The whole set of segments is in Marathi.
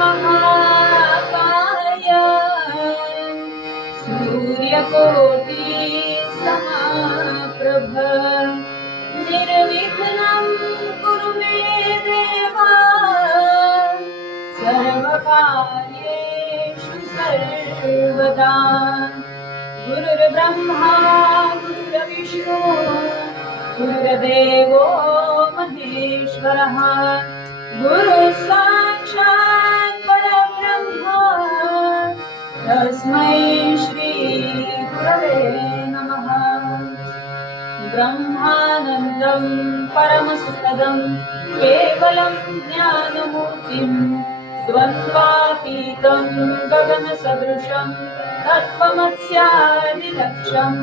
महाकाय सूर्यकोटि समप्रभ निर्विघ्नं कुरु मे देवा सर्वकार्येषु सर्वदा। गुरुर्ब्रह्मा गुरुर्विष्णु गुरुर्देवो महेश्वरः गुरुः साक्षात् परब्रह्म तस्मै श्री गुरवे नमः। ब्रह्मानन्दं परमसुखदं केवलं ज्ञानमूर्तिं द्वन्द्वातीतं गगनसदृशं तत्त्वमस्यादिलक्ष्यम्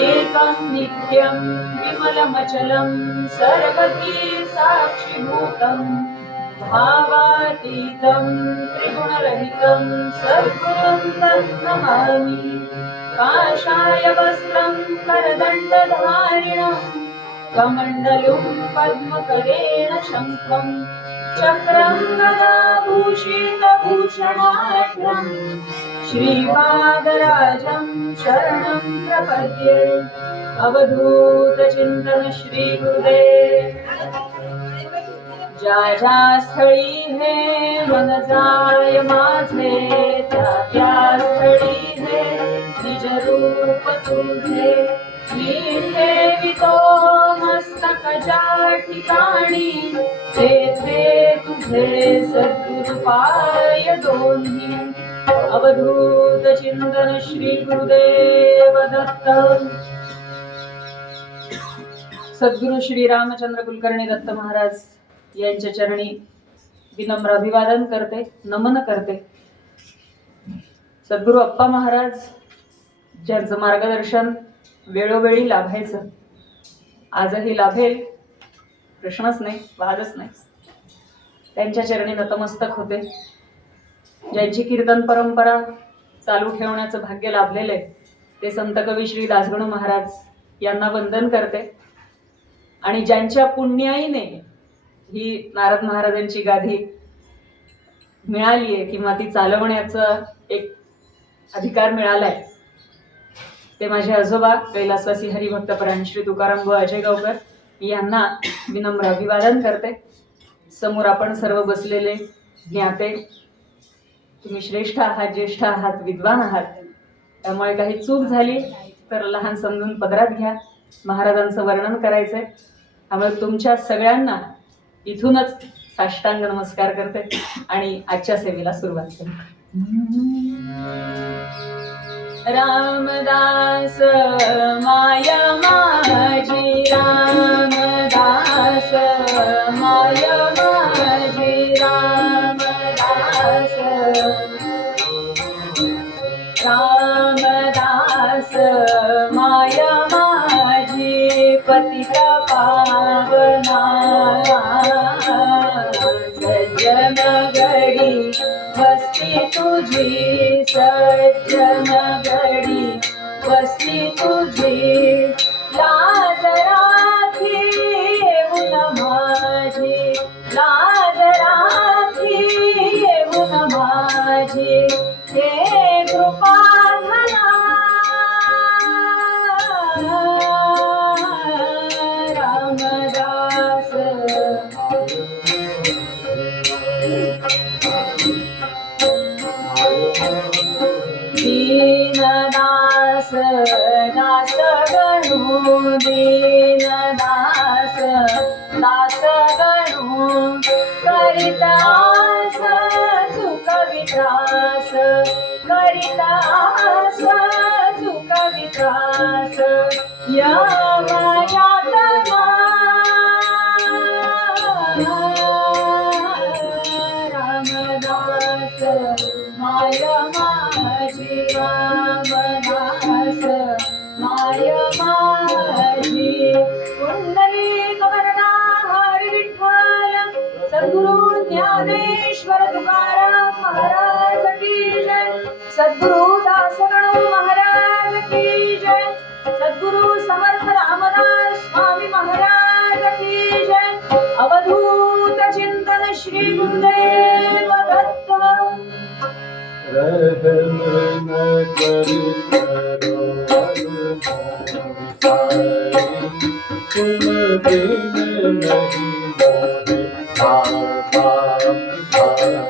एकं नित्यं विमलमचलं सर्वधी साक्षिभूतं भावातीतं त्रिगुणरहितं सद्गुरुं तन्नमामि। काषाय वस्त्रं करदण्डधारिणं कमण्डलुं पद्मकरेण शङ्खं चक्रं गदाभूषितभूषणाढ्यं श्रीपादराजं शरणं प्रपद्ये। अवधूतचिन्तन श्री गुरुदेव। ज्या ज्या स्थळी हे मन जाय माझे त्या त्या स्थळी हे निज रूप तुझे मी ठेवितो मस्तक ज्या ठिकाणी तेथे तुझे सद्गुरु पाय दोन्ही। अवधूत चिंतन श्री गुरुदेव दत्त। सद्गुरु श्री रामचंद्र कुलकर्णी दत्त महाराज यांच्या चरणी विनम्र अभिवादन करते, नमन करते। सद्गुरु अप्पा महाराज ज्यांचं मार्गदर्शन वेळोवेळी लाभायचं, आजही लाभेल, प्रश्नच नाही, वादच नाही। त्यांच्या चरणी नतमस्तक होते। ज्यांची कीर्तन परंपरा चालू ठेवण्याचं भाग्य लाभलेले ते संत कवी श्री दासगणू महाराज यांना वंदन करते। आणि ज्यांच्या पुण्याईने ही नारद महाराजांची गादी मिळाली आहे किंवा ती चालवण्याचा एक अधिकार मिळालाय ते माझे आजोबा कैलासवासी हरिभक्तपरायण श्री तुकाराम व अजय गावकर यांना विनम्र अभिवादन करते। समोर आपण सर्व बसलेले ज्ञाते, तुम्ही श्रेष्ठ आहात, ज्येष्ठ आहात, विद्वान आहात, त्यामुळे काही चूक झाली तर लहान समजून पदरात घ्या। महाराजांचं वर्णन करायचंय त्यामुळे तुमच्या सगळ्यांना इथूनच साष्टांग नमस्कार करते आणि आजच्या सेवेला सुरुवात करते। रामदास माया माझी, रामदास माया माझी, रामदास रामदास माया माझी पतिता पावना सज्जन गडी वस्ती तुझी, सज्जन गडी वस्ती तुझी लाज राखी येऊन माझी, लाज राखी येऊन माझी हे कृपा धना रामदास। दीनदास दास गणू, दीनदास दास गणू करितास चुकवित्रास, करितास चुकवित्रास यमयातना रामदास माया माझी, रामदास माया माझी। कुंडलिक वरदा हरी विठ्ठल सद्गुरु ज्ञानेश्वर तुकाराम महाराज की जय। सद्गुरु दासगणू महाराज की जय। सद्गुरु समर्थ रामदास स्वामी महाराज की जय। अवधूत चिंतन श्री गुरुदेव दत्त सहन करि करो तुम बिन नहीं मोरे बाबा करो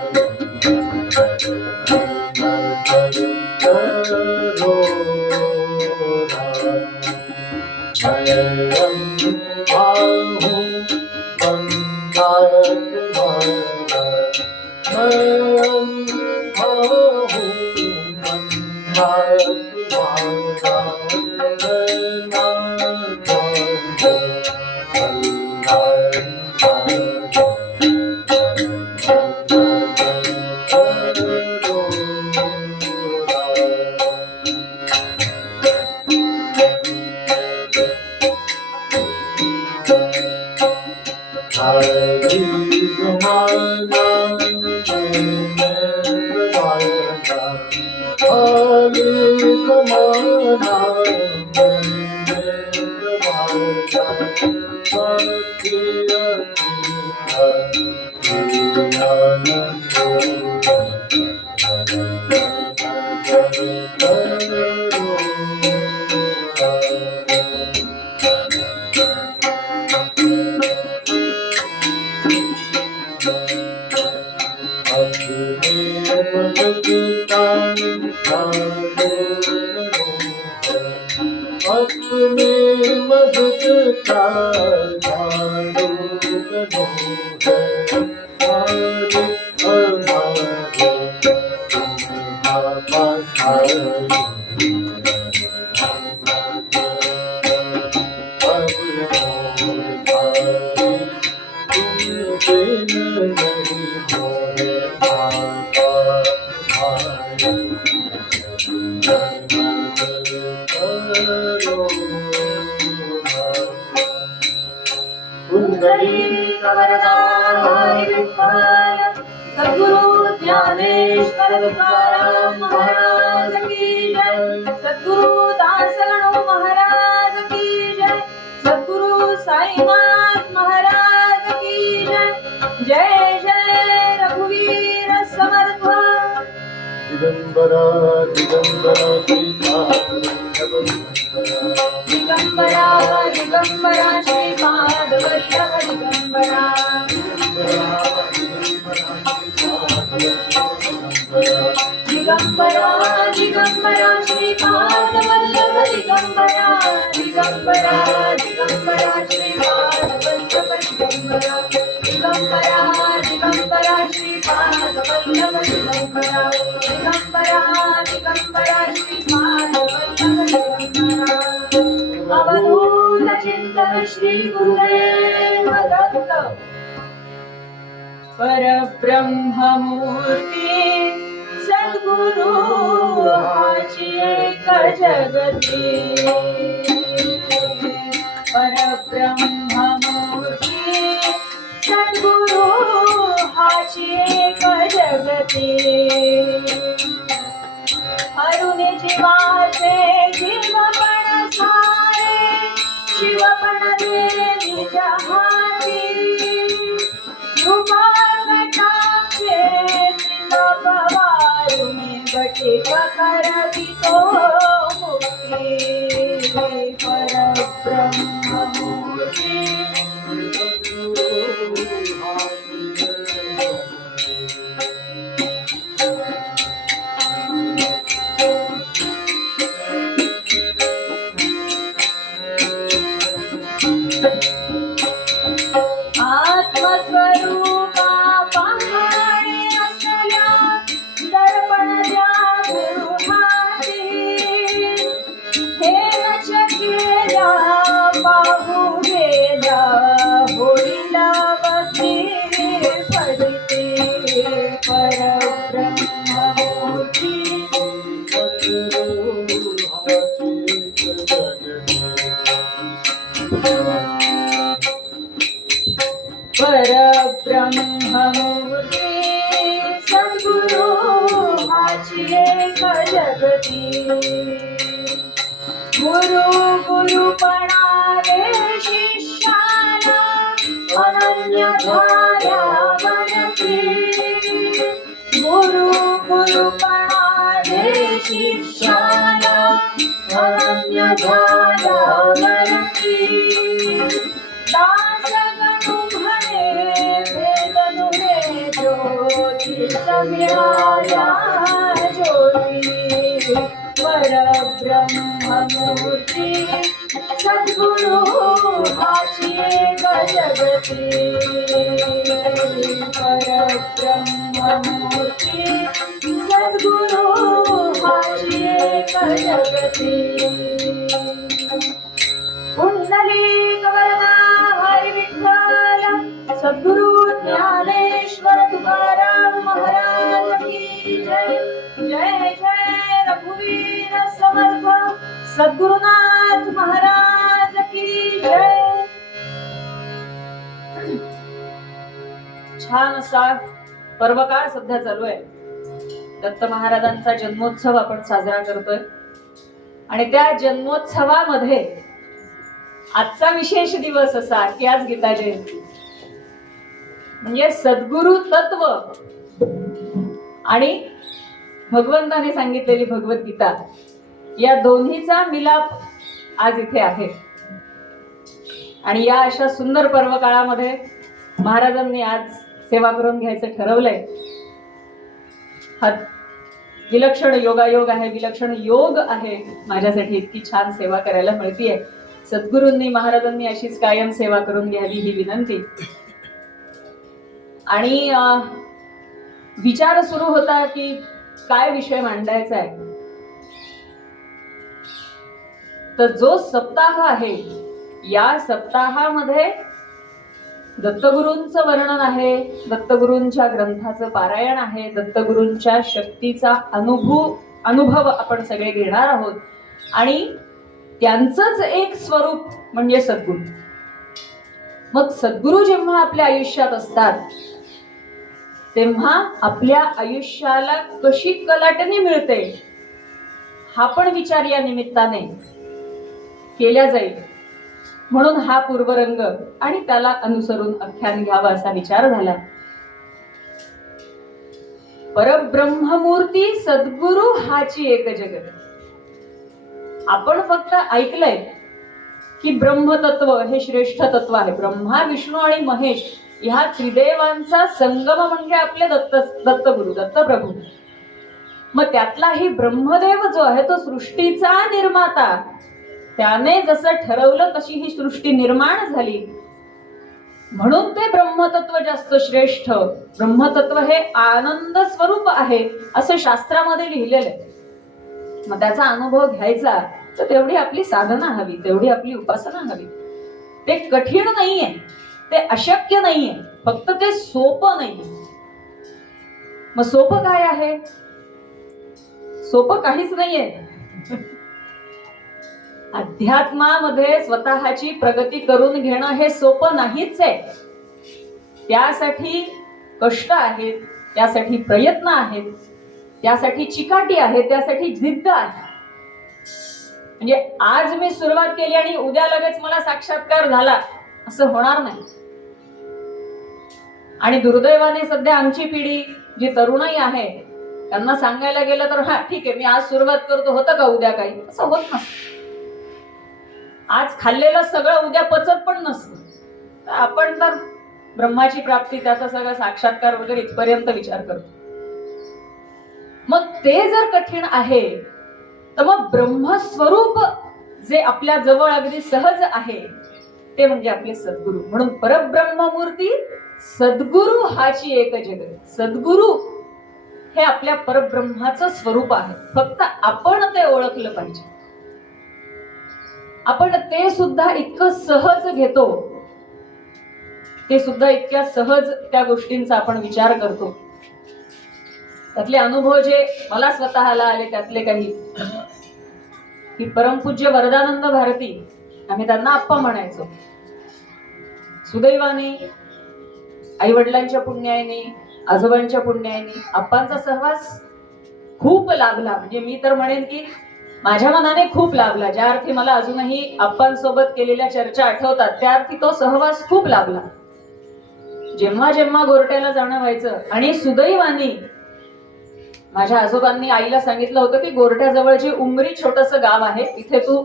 सद्गुरु ज्ञानेश्वर तुकाराम महाराज की जय, सद्गुरु दासगणो महाराज की जय, सद्गुरु साईनाथ महाराज की जय. जय जय रघुवीर समर्थ. दिगंबरा दिगंबरा दिगंबरा दिगंबरा श्रीपाद वल्लभ दिगंबरा. दिगंबरा दिगंबरा श्रीपाद वल्लभ दिगंबरा. दिगंबरा दिगंबरा श्रीपाद वल्लभ दिगंबरा. दिगंबरा दिगंबरा श्रीपाद वल्लभ दिगंबरा. दिगंबरा दिगंबरा श्रीपाद वल्लभ दिगंबरा. अवधूत चिंतन श्री गुरुदेव दत्त. परब्रह्ममूर्ती सद्गुरु हाची एक जगती. परब्रह्ममूर्ती सद्गुरु हाची एक जगती. अरुणी जीवाचे जीवपण सारे, शिवपण दे निज हाती. बटे करवितो मुक्ती. परब्रह्ममूर्ती आत्मस्वरूपा पाहणे असल्या, दर्पण द्या गुरु हाती. हे नचकेल्या पाहू गेल्या, होईल बसी पडते. परब्रह्ममूर्ती परब्रह्ममूर्ती सद्गुरु हाची एक जगती. गुरु गुरुपणाले शिष्याला, अनन्य धार्या बनती. गुरु गुरुपणा झाल्यावरती दासगणू म्हणे भेदनु हे ज्योती समिळाल्या ज्योती परब्रह्ममूर्ती सद्गुरु हाची एक जगती परब्रह्ममूर्ती सद्गुरु हाची एक जगती पुंडलिक वरदा हरी विठ्ठल सद्गुरु ज्ञानेश्वर तुकाराम महाराज की जय जय जय रघुवीर समर्थ सद्गुरुनाथ महाराज की जय. छान असा पर्वकाळ सध्या चालू आहे. दत्त महाराजांचा जन्मोत्सव आपण साजरा करतोय आणि त्या जन्मोत्सवामध्ये आजचा विशेष दिवस असा की आज गीता जयंती म्हणजे सद्गुरु तत्व आणि भगवंताने सांगितलेली भगवद्गीता या दोन्हीचा मिलाप आज इथे आहे. आणि या अशा सुंदर पर्व काळामध्ये महाराजांनी आज सेवा करून घ्यायचं ठरवलंय. हा विलक्षण योगायोग आहे, विलक्षण योग आहे. माझ्यासाठी इतकी छान सेवा करायला मिळतीये. सद्गुरूंनी महाराजांनी अशीच कायम सेवा करून घ्यावी ही विनंती. आणि विचार सुरू होता की काय विषय मांडायचा आहे. तर जो सप्ताह आहे या सप्ताहामध्ये दत्तगुरूंचं वर्णन आहे, दत्तगुरूंच्या ग्रंथाचं पारायण आहे, दत्तगुरूंच्या शक्तीचा अनुभव आपण सगळे घेणार आहोत. आणि त्यांचंच एक स्वरूप म्हणजे सद्गुरू. मग सद्गुरू जेव्हा आपल्या आयुष्यात असतात तेव्हा आपल्या आयुष्याला कशी कलाटणी मिळते हा पण विचार या निमित्ताने केला जाईल. म्हणून हा पूर्वरंग आणि त्याला अनुसरून आख्यान घ्यावा असा विचार झाला. परब्रह्ममूर्ती सद्गुरु हाची एक जगत. आपण फक्त ऐकलंय की ब्रह्मतत्व हे श्रेष्ठ तत्व आहे. ब्रह्मा विष्णू आणि महेश ह्या त्रिदेवांचा संगम म्हणजे आपले दत्तगुरु दत्तप्रभू. मग त्यातलाही ब्रह्मदेव जो आहे तो सृष्टीचा निर्माता. त्याने जसं ठरवलं तशी ही सृष्टी निर्माण झाली. म्हणून ते ब्रह्मतत्व जास्त श्रेष्ठ. ब्रह्मतत्व हे आनंद स्वरूप आहे असं शास्त्रामध्ये लिहिलेलं आहे. मग त्याचा अनुभव घ्यायचा तर तेवढी आपली साधना हवी, तेवढी आपली उपासना हवी. ते कठीण नाहीये, ते अशक्य नाहीये, फक्त ते सोपं नाहीये. मग सोपं काय आहे? सोपं काहीच नाहीये. अध्यात्मामध्ये स्वतःची प्रगती करून घेणं हे सोपं नाहीच आहे. त्यासाठी कष्ट आहेत, त्यासाठी प्रयत्न आहेत, त्यासाठी चिकाटी आहे, त्यासाठी जिद्द आहे. म्हणजे आज मी सुरुवात केली आणि उद्या लगेच मला साक्षात्कार झाला असं होणार नाही. आणि दुर्दैवाने सध्या आमची पिढी जी तरुणाई आहे त्यांना सांगायला गेलं तर हा ठीक आहे मी आज सुरुवात करतो, होतं का उद्या काही? असं होत नसतं. आज खाल्लेलं सगळं उद्या पचत पण नसतं. आपण तर ब्रह्माची प्राप्ती त्याचा सगळा साक्षात्कार वगैरे इथपर्यंत विचार करतो. मग ते जर कठीण आहे तर मग ब्रह्मस्वरूप जे आपल्या जवळ अगदी सहज आहे ते म्हणजे आपले सद्गुरू. म्हणून परब्रह्ममूर्ती सद्गुरू हाची एक जगत. सद्गुरू हे आपल्या परब्रह्माचं स्वरूप आहे. फक्त आपण ते ओळखलं पाहिजे. आपण ते सुद्धा इतकं सहज घेतो, ते सुद्धा इतक्या सहज त्या गोष्टींचा आपण विचार करतो. त्यातले अनुभव जे मला स्वतःला आले त्यातले काही की परमपूज्य वरदानंद भारती, आम्ही त्यांना आप्पा म्हणायचो. सुदैवाने आई वडिलांच्या पुण्याने, आजोबांच्या पुण्याने आप्पांचा सहवास खूप लाभला. म्हणजे मी तर म्हणेन की माझ्या मनाने खूप लाभला. ज्या अर्थी मला अजूनही आप्पांसोबत केलेल्या चर्चा आठवतात त्या अर्थी तो सहवास खूप लाभला. जेव्हा जेव्हा गोरट्याला जाणं व्हायचं आणि सुदैवाने माझ्या आजोबांनी आईला सांगितलं होतं की गोरट्याजवळ जे उमरी छोटस गाव आहे तिथे तू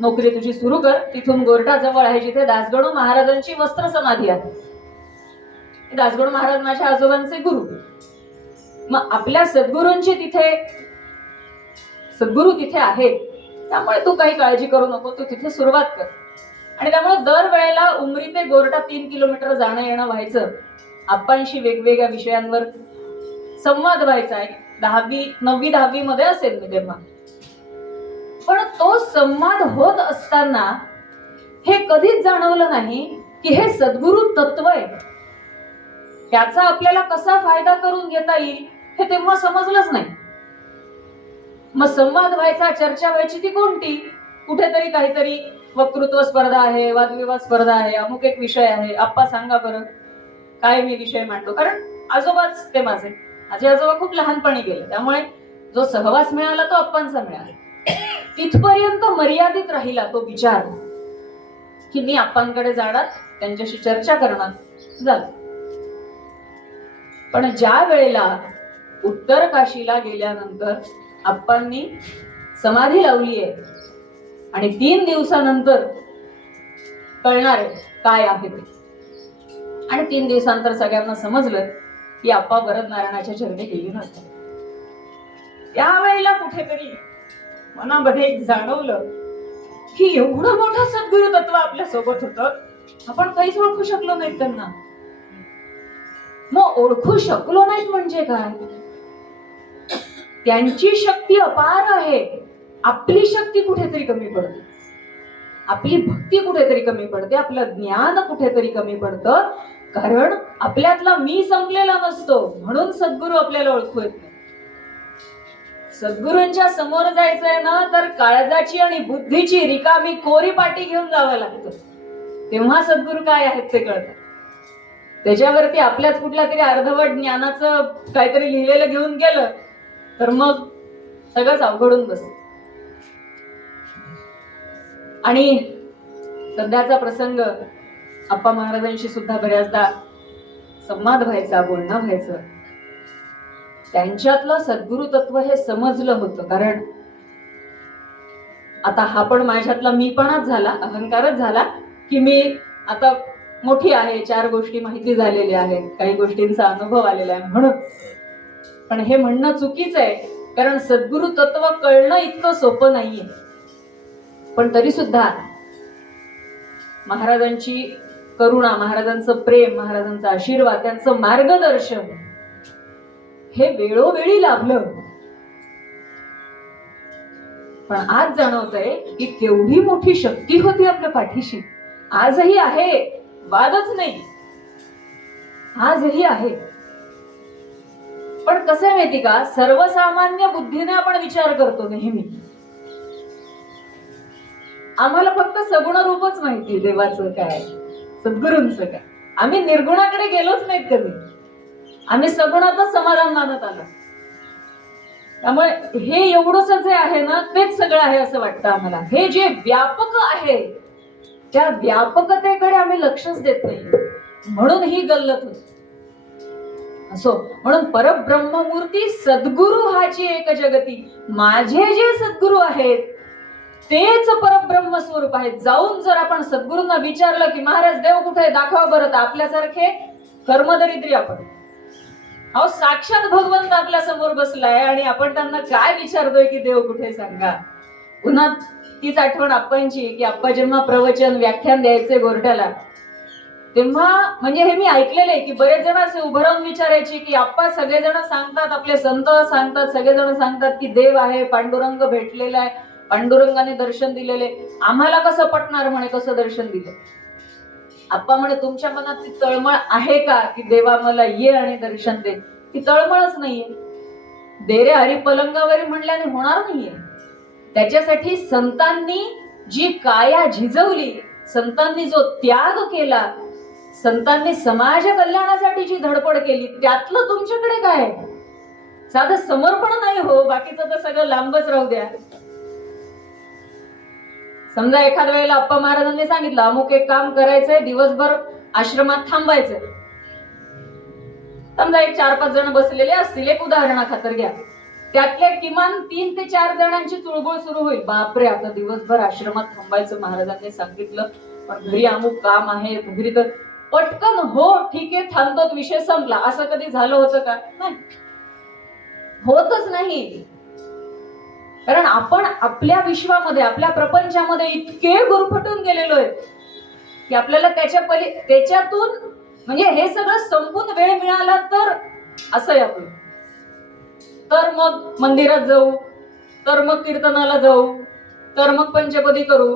नोकरी तुझी सुरू कर. तिथून गोरठाजवळ आहे जिथे दासगणू महाराजांची वस्त्र समाधी आहे. दासगणू महाराज माझ्या आजोबांचे गुरु. मग आपल्या सद्गुरूंची तिथे सद्गुरू तिथे आहेत, त्यामुळे तू काही काळजी करू नको, तू तिथे सुरुवात कर. आणि त्यामुळे दर वेळेला उमरी ते गोरठा 3 किलोमीटर जाणं येणं व्हायचं. आप्पांशी वेगवेगळ्या विषयांवर संवाद व्हायचा. 9वी 10वी मध्ये असेल मी तेव्हा. पण तो संवाद होत असताना हे कधीच जाणवलं नाही की हे सद्गुरु तत्व आहे. त्याचा आपल्याला कसा फायदा करून घेता येईल हे तेव्हा समजलंच नाही. मग संवाद व्हायचा, चर्चा व्हायची, ती कोणती? कुठेतरी काहीतरी वक्तृत्व स्पर्धा आहे, वादविवाद स्पर्धा आहे, अमुक एक विषय आहे, आप्पा सांगा बरं काय मी विषय मांडतो. कारण आजोबाच ते माझे आजोबा खूप लहानपणी गेले, त्यामुळे जो सहवास मिळाला तो आप्पांचा मिळाला. तिथपर्यंत मर्यादित राहिला तो विचार की मी आप्पांकडे जाणार, त्यांच्याशी चर्चा करणार, झालं. पण ज्या वेळेला उत्तर काशीला गेल्यानंतर आप्पांनी समाधी लावली आहे आणि 3 दिवसानंतर कळणार आहे काय आहे ते. आणि 3 दिवसानंतर सगळ्यांना समजलं की आप्पा वरद नारायणाच्या चरणी गेली नसतात. त्यावेळेला कुठेतरी मनामध्ये एक जाणवलं की एवढं मोठं सद्गुरु तत्व आपल्या सोबत होतं, आपण काहीच ओळखू शकलो नाही त्यांना. मग ओळखू शकलो नाहीत म्हणजे काय? त्यांची शक्ती अपार आहे, आपली शक्ती कुठेतरी कमी पडते, आपली भक्ती कुठेतरी कमी पडते, आपलं ज्ञान कुठेतरी कमी पडतं. कारण आपल्यातला मी संपलेला नसतो, म्हणून सद्गुरु आपल्याला ओळखू येत नाही. सद्गुरूंच्या समोर जायचंय ना तर काळजाची आणि बुद्धीची रिकामी कोरी पाटी घेऊन जावं लागतं, तेव्हा सद्गुरू काय आहेत ते कळतं. त्याच्यावरती आपल्याच कुठल्या तरी अर्धवट ज्ञानाचं काहीतरी लिहिलेलं घेऊन गेलं तर मग सगळंच अवघडून बसतं. आणि सध्याचा प्रसंग, आप्पा महाराजांशी सुद्धा बऱ्याचदा संवाद व्हायचा, बोलणं व्हायचं. त्यांच्यातलं सद्गुरु तत्व हे समजलं होतं. कारण आता हा पण माझ्यातला मीपणाच झाला, अहंकारच झाला की मी आता मोठी आहे, 4 गोष्टी माहिती झालेल्या आहेत, काही गोष्टींचा अनुभव आलेला आहे म्हणून. पण हे म्हणणं चुकीचं आहे, कारण सद्गुरु तत्व कळणं इतकं सोपं नाहीये. पण तरी सुद्धा महाराजांची करुणा, महाराजांचं प्रेम, महाराजांचा आशीर्वाद, त्यांचं मार्गदर्शन हे वेळोवेळी लाभलं. पण आज जाणवतंय की केवढी मोठी शक्ती होती आपल्या पाठीशी. आजही आहे, वादच नाही, आजही आहे. पण कसं आहे माहिती का, सर्वसामान्य बुद्धीने आपण विचार करतो नेहमी. आम्हाला फक्त सगुण रूपच माहिती, देवाचं काय, सद्गुरूंचं काय. आम्ही निर्गुणाकडे गेलोच नाहीत कधी, आम्ही सगुणातच समाधान मानत आलो. त्यामुळे हे एवढंच जे आहे ना तेच सगळं आहे असं वाटतं आम्हाला. हे जे व्यापक आहे त्या व्यापकतेकडे आम्ही लक्षच देत नाही, म्हणून ही गल्लत होती. असो, म्हणून परब्रह्ममूर्ती सद्गुरु हाची एक जगती. माझे जे सद्गुरु आहेत तेच परब्रह्म स्वरूप आहेत. जाऊन जर आपण सद्गुरूंना विचारलं की महाराज देव कुठे दाखवा बरं, तर आपल्यासारखे कर्मदरिद्री आपण. अहो, साक्षात भगवंत आपल्या समोर बसलाय आणि आपण त्यांना काय विचारतोय की देव कुठे सांगा. पुन्हा तीच आठवण आप्पांची की आप्पा जेव्हा प्रवचन व्याख्यान द्यायचे गोरठ्याला, तेव्हा म्हणजे हे मी ऐकलेलं आहे की बरेच जण असे उभं राहून विचारायचे की आप्पा सगळेजण सांगतात, आपले संत सांगतात, सगळेजण सांगतात की देव आहे, पांडुरंग भेटलेला आहे, पांडुरंगाने दर्शन दिलेले, आम्हाला कसं पटणार म्हणे कसं दर्शन दिलं. आप्पा म्हणे तुमच्या मनात ती तळमळ आहे का की देवा मला ये आणि दर्शन दे? ती तळमळच नाहीये. दे रे हरी पलंगावरी म्हणल्याने होणार नाहीये. त्याच्यासाठी संतांनी जी काया झिजवली, संतांनी जो त्याग केला, संतांनी समाज कल्याणासाठी जी धडपड केली, त्यातलं तुमच्याकडे काय? साधं समर्पण नाही हो, बाकीचं तर सगळं लांबच राहू द्या. समजा एखाद्या वेळेला आप्पा महाराजांनी सांगितलं अमुक एक काम करायचंय, दिवसभर आश्रमात त्यातल्या किमान 3 ते 4 जणांची चुळबुळ सुरू होईल. बापरे, आता दिवसभर आश्रमात थांबायचं महाराजांनी सांगितलं, पण घरी अमुक काम आहे, घरी तर पटकन हो ठीक आहे थांबतो, विषय संपला. असं कधी झालं होतं का? नाही, होतच नाही. कारण आपण आपल्या विश्वामध्ये, आपल्या प्रपंचामध्ये इतके गुरफटून गेलेलो आहे की आपल्याला त्याच्यातून म्हणजे हे सगळं संपून वेळ मिळाला तर असं आहे आपलं. तर मग मंदिरात जाऊ, तर मग कीर्तनाला जाऊ, तर मग पंचपदी करू.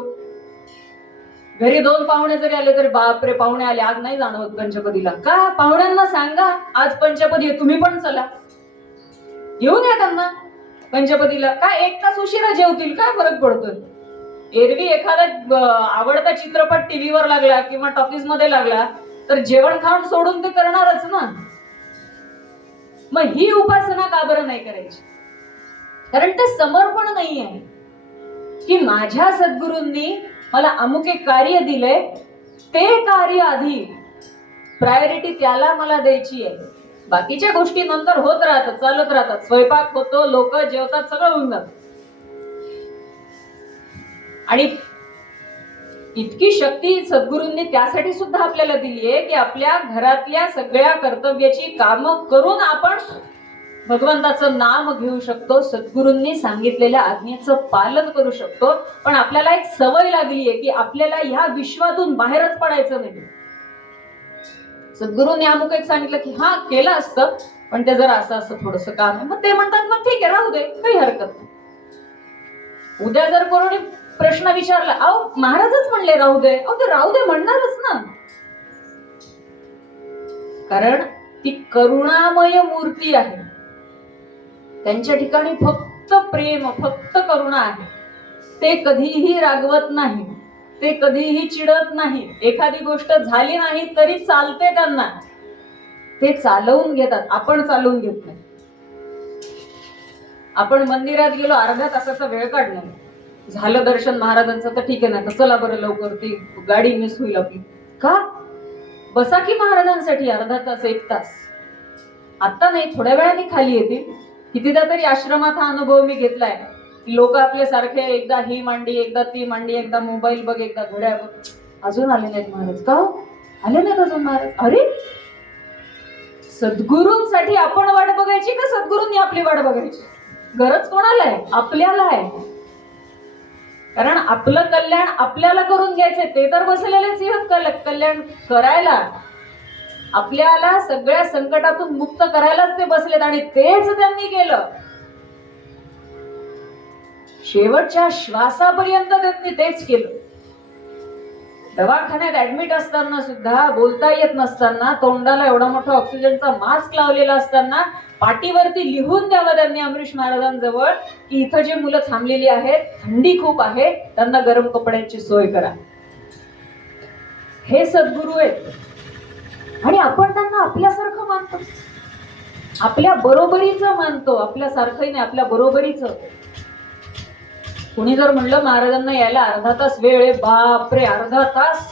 घरी 2 पाहुणे जरी आले तरी बापरे, पाहुणे आले आज नाही जाणं होत पंचपदीला. का? पाहुण्यांना सांगा आज पंचपदी आहे, तुम्ही पण चला, येऊन या त्यांना पंचपदीला. काय 1 तास उशिरा जेवतील, काय फरक पडतोय? एरवी एखादा आवडता चित्रपट टीव्हीवर लागला किंवा टॉकीज मध्ये लागला तर जेवण खाऊन सोडून ते करणारच ना. मग ही उपासना का बरं नाही करायची? कारण ते समर्पण नाही आहे की माझ्या सद्गुरूंनी मला अमुक एक कार्य दिलंय, ते कार्य आधी प्रायोरिटी त्याला मला द्यायची आहे. बाकीच्या गोष्टी नंतर होत राहतात, चालत राहतात. स्वयंपाक होतो, लोक जेवतात, सगळं होऊन जात. आणि इतकी शक्ती सद्गुरूंनी त्यासाठी सुद्धा आपल्याला दिली आहे की आपल्या घरातल्या सगळ्या कर्तव्याची कामं करून आपण भगवंताचं नाम घेऊ शकतो, सद्गुरूंनी सांगितलेल्या आज्ञेचं पालन करू शकतो. पण आपल्याला एक सवय लागली आहे की आपल्याला ह्या विश्वातून बाहेरच पडायचं नाही. सद्गुरूंनी अमुक एक सांगितलं की हा केलं असतं, पण ते जरा असं थोडंसं काम आहे, मग ते म्हणतात मग ठीक आहे राहू दे, काही हरकत नाही. उद्या जर कोणी प्रश्न विचारला, अहो महाराजच म्हणले राहू दे, अहो ते राहू दे म्हणणारच ना. कारण ती करुणामय मूर्ती आहे, त्यांच्या ठिकाणी फक्त प्रेम, फक्त करुणा आहे. ते कधीही रागवत नाही, ते कधीही चिडत नाही. एखादी गोष्ट झाली नाही तरी चालते त्यांना, ते चालवून घेतात, आपण चालवून घेत नाही. आपण मंदिरात गेलो, अर्ध्या तासाचा वेळ काढला, झालं दर्शन महाराजांचं तर ठीक आहे ना, तर चला बरं लवकर, ती गाडी मिस होईल आपली. का? बसा की महाराजांसाठी अर्धा तास, 1 तास. आता नाही, थोड्या वेळाने खाली येतील. कितीदा तरी आश्रमात हा अनुभव मी घेतलाय. लोक आपल्या सारखे एकदा ही मांडी, एकदा ती मांडी, एकदा मोबाईल बघ, एकदा घड्याळ बघ, अजून आले नाहीत महाराज. का आले नाहीत अजून महाराज? अरे, सद्गुरूंसाठी आपण वाट बघायची का सद्गुरूंनी आपली वाट बघायची? गरज कोणाला आहे? आपल्याला आहे. कारण आपलं कल्याण आपल्याला करून घ्यायचंय. ते तर बसलेलेच आहेत कल्याण करायला, आपल्याला सगळ्या संकटातून मुक्त करायलाच ते बसलेत, आणि तेच त्यांनी केलं. शेवटच्या श्वासापर्यंत त्यांनी तेच केलं. दवाखान्यात ऍडमिट असताना सुद्धा, बोलता येत नसताना, तोंडाला एवढा मोठा ऑक्सिजनचा मास्क लावलेला असताना, पाठीवरती लिहून द्यावं त्यांनी अमरीश महाराजांजवळ की इथं जे मुलं थांबलेली आहेत, थंडी खूप आहे, त्यांना गरम कपड्यांची सोय करा. हे सद्गुरू आहेत. आणि आपण त्यांना आपल्यासारखं मानतो, आपल्या बरोबरीचं मानतो. आपल्यासारखं नाही, आपल्या बरोबरीचं. कुणी जर म्हणलं महाराजांना यायला अर्धा तास वेळ आहे, बापरे अर्धा तास,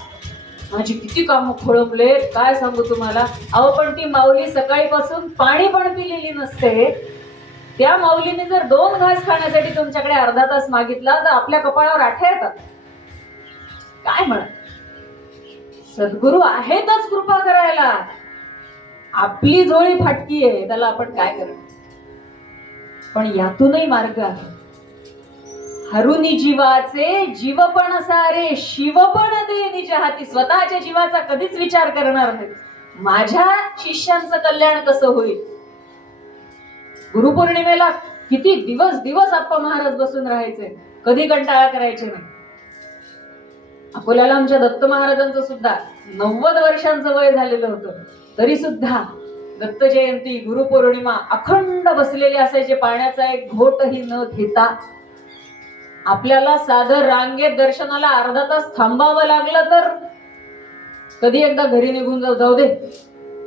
माझी किती कामं खोळंबले, काय सांगू तुम्हाला. अहो पण ती माऊली सकाळीपासून पाणी पण पिलेली नसते. त्या माऊलीने जर 2 घास खाण्यासाठी तुमच्याकडे अर्धा तास मागितला तर आपल्या कपाळावर आठ्या येतात. काय म्हणत, सद्गुरू आहेतच कृपा करायला. आपली झोळी फाटकी आहे, त्याला आपण काय करणार. पण यातूनही मार्ग आहे. हरुनी जीवाचे जीवपण सारे, शिवपण दे निज हाती. स्वतःच्या जीवाचा कधीच विचार करणार नाही, माझ्या शिष्यांचं कल्याण कसं होईल. गुरुपौर्णिमेला किती दिवस आप्पा महाराज बसून राहायचे, कधी कंटाळा करायचे नाही. अकोल्याला आमच्या दत्त महाराजांचं सुद्धा 90 वर्षांचं वय झालेलं होतं, तरी सुद्धा दत्त जयंती, गुरुपौर्णिमा अखंड बसलेले असायचे, पाण्याचा एक घोटही न घेता. आपल्याला साधं रांगेत दर्शनाला अर्धा तास थांबावं लागलं तर कधी एकदा घरी निघून जाऊ दे,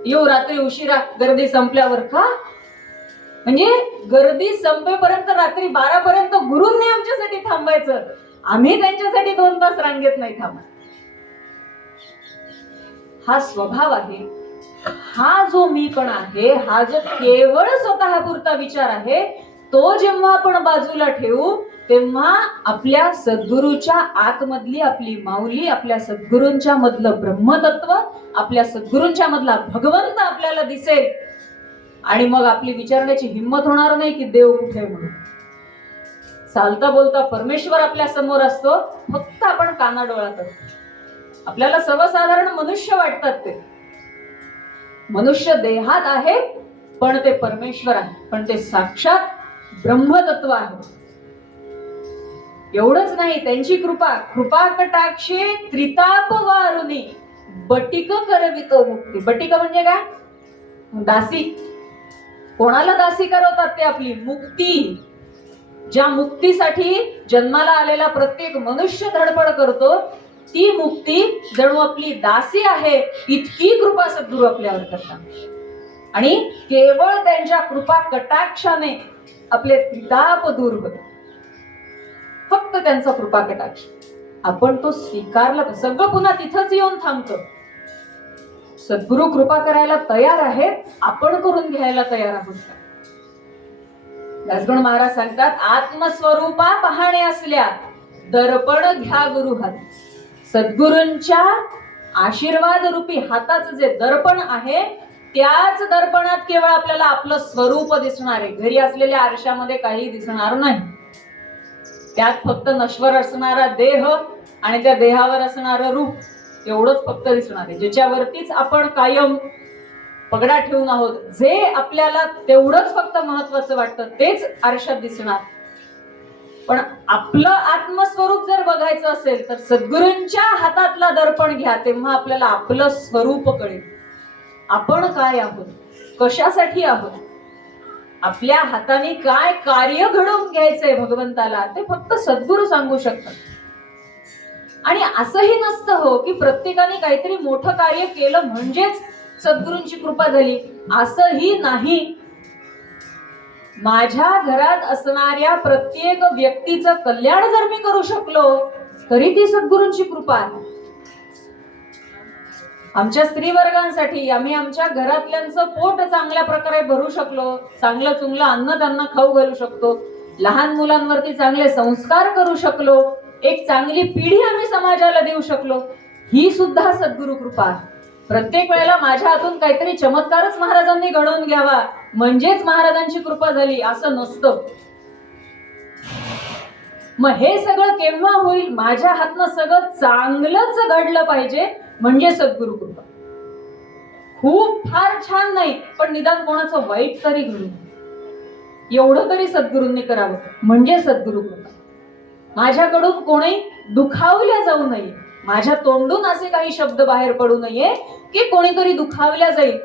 येऊ रात्री उशिरा गर्दी संपल्यावर. का? म्हणजे गर्दी संपेपर्यंत, रात्री 12 पर्यंत गुरूंनी आमच्यासाठी थांबायचं, आम्ही त्यांच्यासाठी 2 तास रांगेत नाही थांबा. हा स्वभाव आहे. हा जो मी पण आहे, हा जो केवळ स्वतःपुरता विचार आहे, तो जेव्हा आपण बाजूला ठेवू तेव्हा आपल्या सद्गुरूच्या आतमधली आपली माऊली, आपल्या सद्गुरूंच्या मधलं ब्रह्मतत्व, आपल्या सद्गुरूंच्या मधला भगवंत आपल्याला दिसेल. आणि मग आपली विचारण्याची हिंमत होणार नाही की देव कुठे आहे म्हणून. चालता बोलता परमेश्वर आपल्या समोर असतो, फक्त आपण कानाडोळा करतो. आपल्याला सर्वसाधारण मनुष्य वाटतात, ते मनुष्य देहात आहे पण ते परमेश्वर आहे, पण ते साक्षात ब्रह्मतत्व आहे. एवढंच नाही, त्यांची कृपा कटाक्षे त्रिताप वारुणी बटिक करवितो मुक्ती. बटिक म्हणजे काय? दासी. कोणाला दासी करवतात? ते आपली मुक्ती. ज्या मुक्तीसाठी जन्माला आलेला प्रत्येक मनुष्य धडपड करतो, ती मुक्ती जणू आपली दासी आहे. इतकी कृपा सद्गुरू आपल्यावर करतात. आणि केवळ त्यांच्या कृपा कटाक्षाने आपले त्रिताप दूर होतात. फक्त त्यांचा कृपा कटाक्ष. आपण तो स्वीकारला, सगळं पुन्हा तिथंच येऊन थांबतं. सद्गुरू कृपा करायला तयार आहेत, आपण करून घ्यायला तयार आहोत. दासगण महाराज सांगतात, आत्मस्वरूपा पाहणे असल्या दर्पण घ्या गुरु हात. सद्गुरूंच्या आशीर्वाद रूपी हाताचं जे दर्पण आहे, त्याच दर्पणात केवळ आपल्याला आपलं स्वरूप दिसणार आहे. घरी असलेल्या आरशामध्ये काही दिसणार नाही. त्यात फक्त नश्वर असणारा देह आणि त्या देहावर असणारं रूप एवढंच फक्त दिसणार आहे, ज्याच्यावरतीच आपण कायम पगडा ठेवून आहोत. जे आपल्याला तेवढंच फक्त महत्वाचं वाटतं तेच आरशात दिसणार. पण आपलं आत्मस्वरूप जर बघायचं असेल तर सद्गुरूंच्या हातातला दर्पण घ्या, तेव्हा आपल्याला आपलं स्वरूप कळेल. आपण काय आहोत, कशासाठी आहोत, आपल्या हाताने काय कार्य घडवून घ्यायचंय भगवंताला, ते फक्त सद्गुरू सांगू शकतात. आणि असंही नसतं हो की प्रत्येकाने काहीतरी मोठं कार्य केलं म्हणजेच सद्गुरूंची कृपा झाली, असंही नाही. माझ्या घरात असणाऱ्या प्रत्येक व्यक्तीचं कल्याण जर मी करू शकलो तरी ती सद्गुरूंची कृपा आहे. आमच्या स्त्री वर्गांसाठी आम्ही आमच्या घरातल्यांचं पोट चांगल्या प्रकारे भरू शकलो, चांगलं चुंगलं अन्न त्यांना खाऊ घालू शकतो, लहान मुलांवरती चांगले संस्कार करू शकलो, एक चांगली पिढी आम्ही समाजाला देऊ शकलो, ही सुद्धा सद्गुरू कृपा आहे. प्रत्येक वेळेला माझ्या हातून काहीतरी चमत्कारच महाराजांनी घडवून घ्यावा म्हणजेच महाराजांची कृपा झाली असं नसतं. मग हे सगळं केव्हा होईल? माझ्या हातनं सगळं चांगलंच घडलं पाहिजे म्हणजे सद्गुरू कृपा. खूप फार छान नाही पण निदान कोणाचं वाईट तरी घडू, एवढं तरी सद्गुरूंनी करावं म्हणजे सद्गुरू कृपा. माझ्याकडून कोणी दुखावल्या जाऊ नये, माझ्या तोंडून असे काही शब्द बाहेर पडू नये की कोणीतरी दुखावल्या जाईल.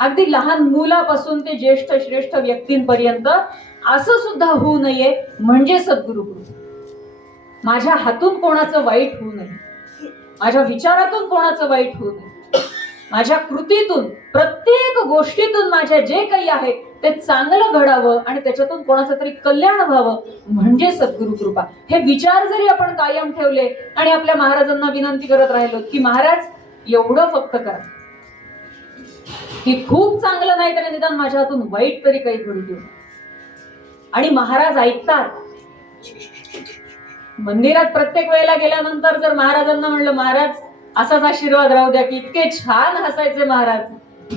अगदी लहान मुलापासून ते ज्येष्ठ श्रेष्ठ व्यक्तींपर्यंत असं सुद्धा होऊ नये म्हणजे सद्गुरू कृपा. माझ्या हातून कोणाचं वाईट होऊ नये, माझ्या विचारातून कोणाचं वाईट होऊ नये, माझ्या कृतीतून प्रत्येक गोष्टीतून माझ्या जे काही आहे ते चांगलं घडावं आणि त्याच्यातून कोणाचं तरी कल्याण व्हावं म्हणजे सद्गुरू कृपा. हे विचार जरी आपण कायम ठेवले आणि आपल्या महाराजांना विनंती करत राहिलो की महाराज एवढं फक्त करा की खूप चांगलं नाही तर निदान माझ्या हातून वाईट तरी काही घडू देऊ, आणि महाराज ऐकतात. मंदिरात प्रत्येक वेळेला गेल्यानंतर जर महाराजांना म्हणलं महाराज असाच आशीर्वाद राहू द्या, की इतके छान हसायचे महाराज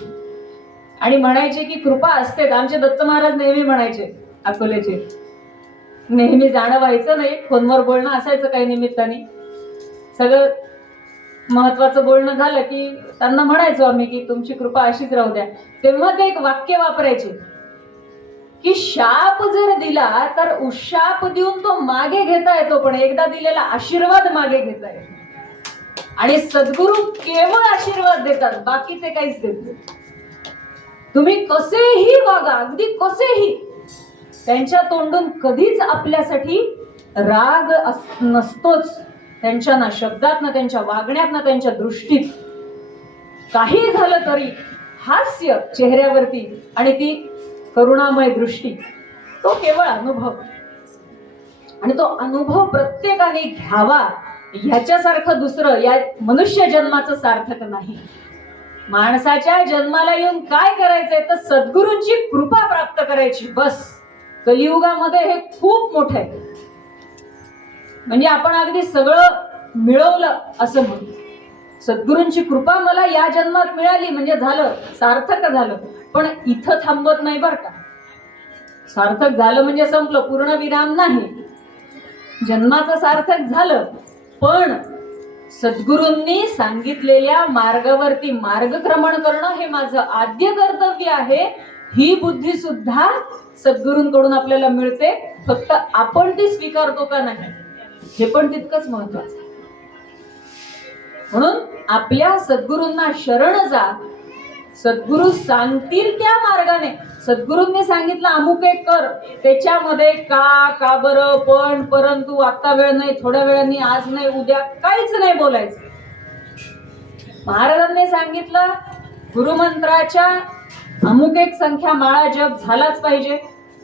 आणि म्हणायचे की कृपा असते. आमचे दत्त महाराज नेहमी म्हणायचे, अकोल्याचे, नेहमी जाणं व्हायचं नाही, फोनवर बोलणं असायचं काही निमित्ताने, सगळं महत्वाचं बोलणं झालं की त्यांना म्हणायचो आम्ही की तुमची कृपा अशीच राहू द्या. तेव्हा ते एक वाक्य वापरायचे की शाप जर दिला तर उशाप देऊन तो मागे घेता येतो, पण एकदा दिलेला आशीर्वाद मागे घेता येतो. आणि सद्गुरू केवळ आशीर्वाद देतात, बाकी ते काहीच देत नाही. तुम्ही कसेही वागा, अगदी कसेही, त्यांच्या तोंडून कधीच आपल्यासाठी राग नसतोच. त्यांच्या ना शब्दात ना त्यांच्या वागण्यात ना त्यांच्या दृष्टीत काही झालं तरी हास्य चेहऱ्यावरती आणि ती करुणामय दृष्टी, तो केवळ अनुभव. आणि तो अनुभव प्रत्येकाने घ्यावा. ह्याच्यासारखं दुसरं या मनुष्य जन्माचं सार्थक नाही. माणसाच्या जन्माला येऊन काय करायचंय तर सद्गुरूंची कृपा प्राप्त करायची, बस. कलियुगामध्ये हे खूप मोठं आहे. म्हणजे आपण अगदी सगळं मिळवलं असं म्हणू. सद्गुरूंची कृपा मला या जन्मात मिळाली म्हणजे झालं, सार्थक झालं. पण इथं थांबत नाही बरं का. सार्थक झालं म्हणजे संपलं, पूर्ण विराम नाही. जन्माचं सार्थक झालं, पण सद्गुरूंनी सांगितलेल्या मार्गावरती मार्गक्रमण करणं हे माझं आद्य कर्तव्य आहे. ही बुद्धी सुद्धा सद्गुरूंकडून आपल्याला मिळते. फक्त आपण ती स्वीकारतो का नाही हे पण तितकंच महत्वाचं. म्हणून आपल्या सद्गुरूंना शरण जा. सद्गुरू सांगतील त्या मार्गाने. सद्गुरूंनी सांगितलं अमुक एक कर, त्याच्यामध्ये का बरं, पण, परंतु, आता वेळ नाही, थोड्या वेळाने, आज नाही, उद्या, काहीच नाही बोलायचं. महाराजांनी सांगितलं गुरुमंत्राच्या अमुक एक संख्या माळा जप झालाच पाहिजे.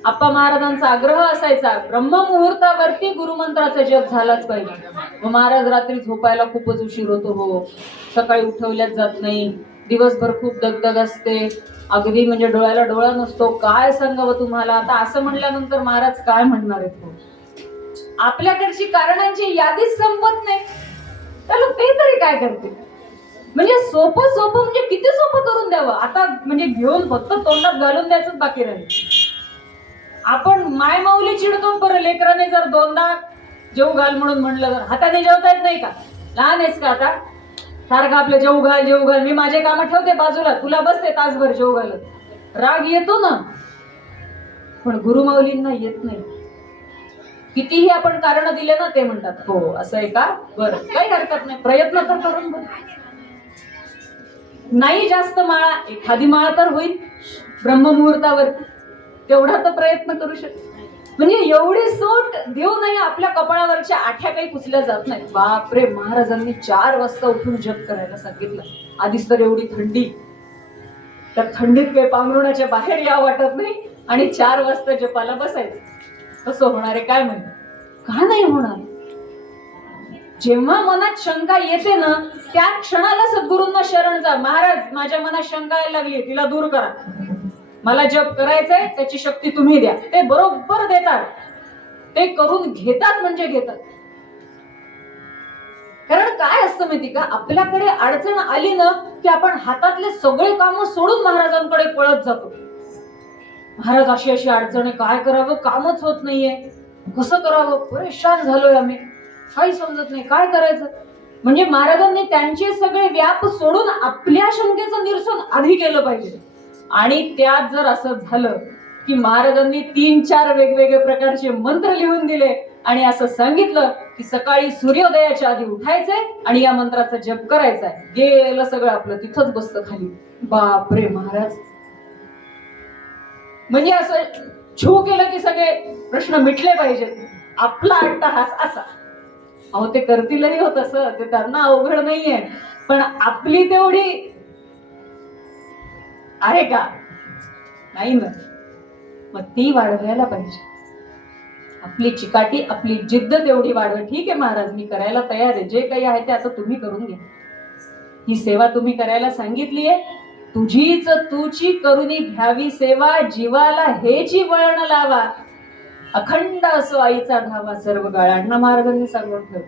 आप्पा महाराजांचा आग्रह असायचा ब्रह्ममुहूर्तावरती गुरुमंत्राचा जप झालाच पाहिजे. मग महाराज रात्री झोपायला खूपच उशीर होतो, हो, सकाळी उठवल्याच जात नाही, दिवसभर खूप दगदग असते, अगदी म्हणजे डोळ्याला डोळा नसतो, काय सांगावं तुम्हाला. आता असं म्हणल्यानंतर महाराज काय म्हणणार आहेत? आपल्याकडची कारणांची यादीच संपत नाही, त्याला ते तरी काय करते. म्हणजे सोपं म्हणजे किती सोपं करून द्यावं. आता म्हणजे घेऊन फक्त तोंडात घालून द्यायचं बाकी राहील. आपण माय माऊली चिडतो, बरं लेकराने जर दोनदा जेव घाल म्हणून म्हणलं तर हाताने जेवता येत नाही का? लहान आहेस का आता? सारखं आपलं जेव घाल, मी माझे कामं ठेवते बाजूला, तुला बसते तासभर जेव घालत. राग येतो ना, पण गुरुमाऊलींना येत नाही. कितीही आपण कारण दिले ना, ते म्हणतात हो असं आहे का, बरं काही हरकत नाही, प्रयत्न तर करून बघ. नाही जास्त माळा, एखादी माळा तर होईल ब्रह्ममुहूर्तावर, तेवढा तर प्रयत्न करू शकतो. म्हणजे एवढी सूट देऊ नये. आपल्या कपाळावरच्या आठ्या काही पुसल्या जात नाही. बापरे, महाराजांनी 4 वाजता उठून जप करायला सांगितलं. आधीच तर एवढी थंडी, तर थंडीत काही पांघरुणाच्या बाहेर यावं वाटत नाही आणि 4 वाजता जपाला बसायचं. कसं होणार आहे काय माहिती? का नाही होणार? जेव्हा मनात शंका येते ना, त्या क्षणाला सद्गुरूंना शरण जा. महाराज, माझ्या मनात शंका यायला लागली, तिला दूर करा, मला जप करायचंय, त्याची शक्ती तुम्ही द्या. ते बरोबर देतात, ते करून घेतात म्हणजे घेतात. कारण काय असतं माहिती का, आपल्याकडे अडचण आली ना की आपण हातातले सगळे काम सोडून महाराजांकडे पळत जातो. महाराज अशी अशी अडचण आहे, काय करावं, कामच होत नाहीये, कसं करावं, परेशान झालोय आम्ही, काही समजत नाही, काय करायचं. म्हणजे महाराजांनी त्यांचे सगळे व्याप सोडून आपल्या शंकेचं निरसन आधी केलं पाहिजे. आणि त्यात जर असं झालं की महाराजांनी 3-4 वेगवेगळे प्रकारचे मंत्र लिहून दिले आणि असं सांगितलं की सकाळी सूर्योदयाच्या आधी उठायचंय आणि या मंत्राचा जप करायचा आहे, गेलं सगळं आपलं तिथंच बसतं खाली. बापरे महाराज, म्हणजे असं छू केलं की सगळे प्रश्न मिटले पाहिजेत. आपला अट्टहास असा, अहो ते करतीलही होत असं, ते त्यांना अवघड नाहीये, पण आपली तेवढी आहे का? नाही ना. मग ती वाढवायला पाहिजे. आपली चिकाटी, आपली जिद्द तेवढी वाढवा. ठीक आहे महाराज, मी करायला तयार आहे, जे काही आहे ते आता तुम्ही करून घ्या. ही सेवा तुम्ही करायला सांगितलीये, तुझीच तूची करुणी घ्यावी सेवा, जीवाला हेची वळण लावा, अखंड असो आईचा धावा सर्व गाळांना. महाराजांनी सांगून ठेवलं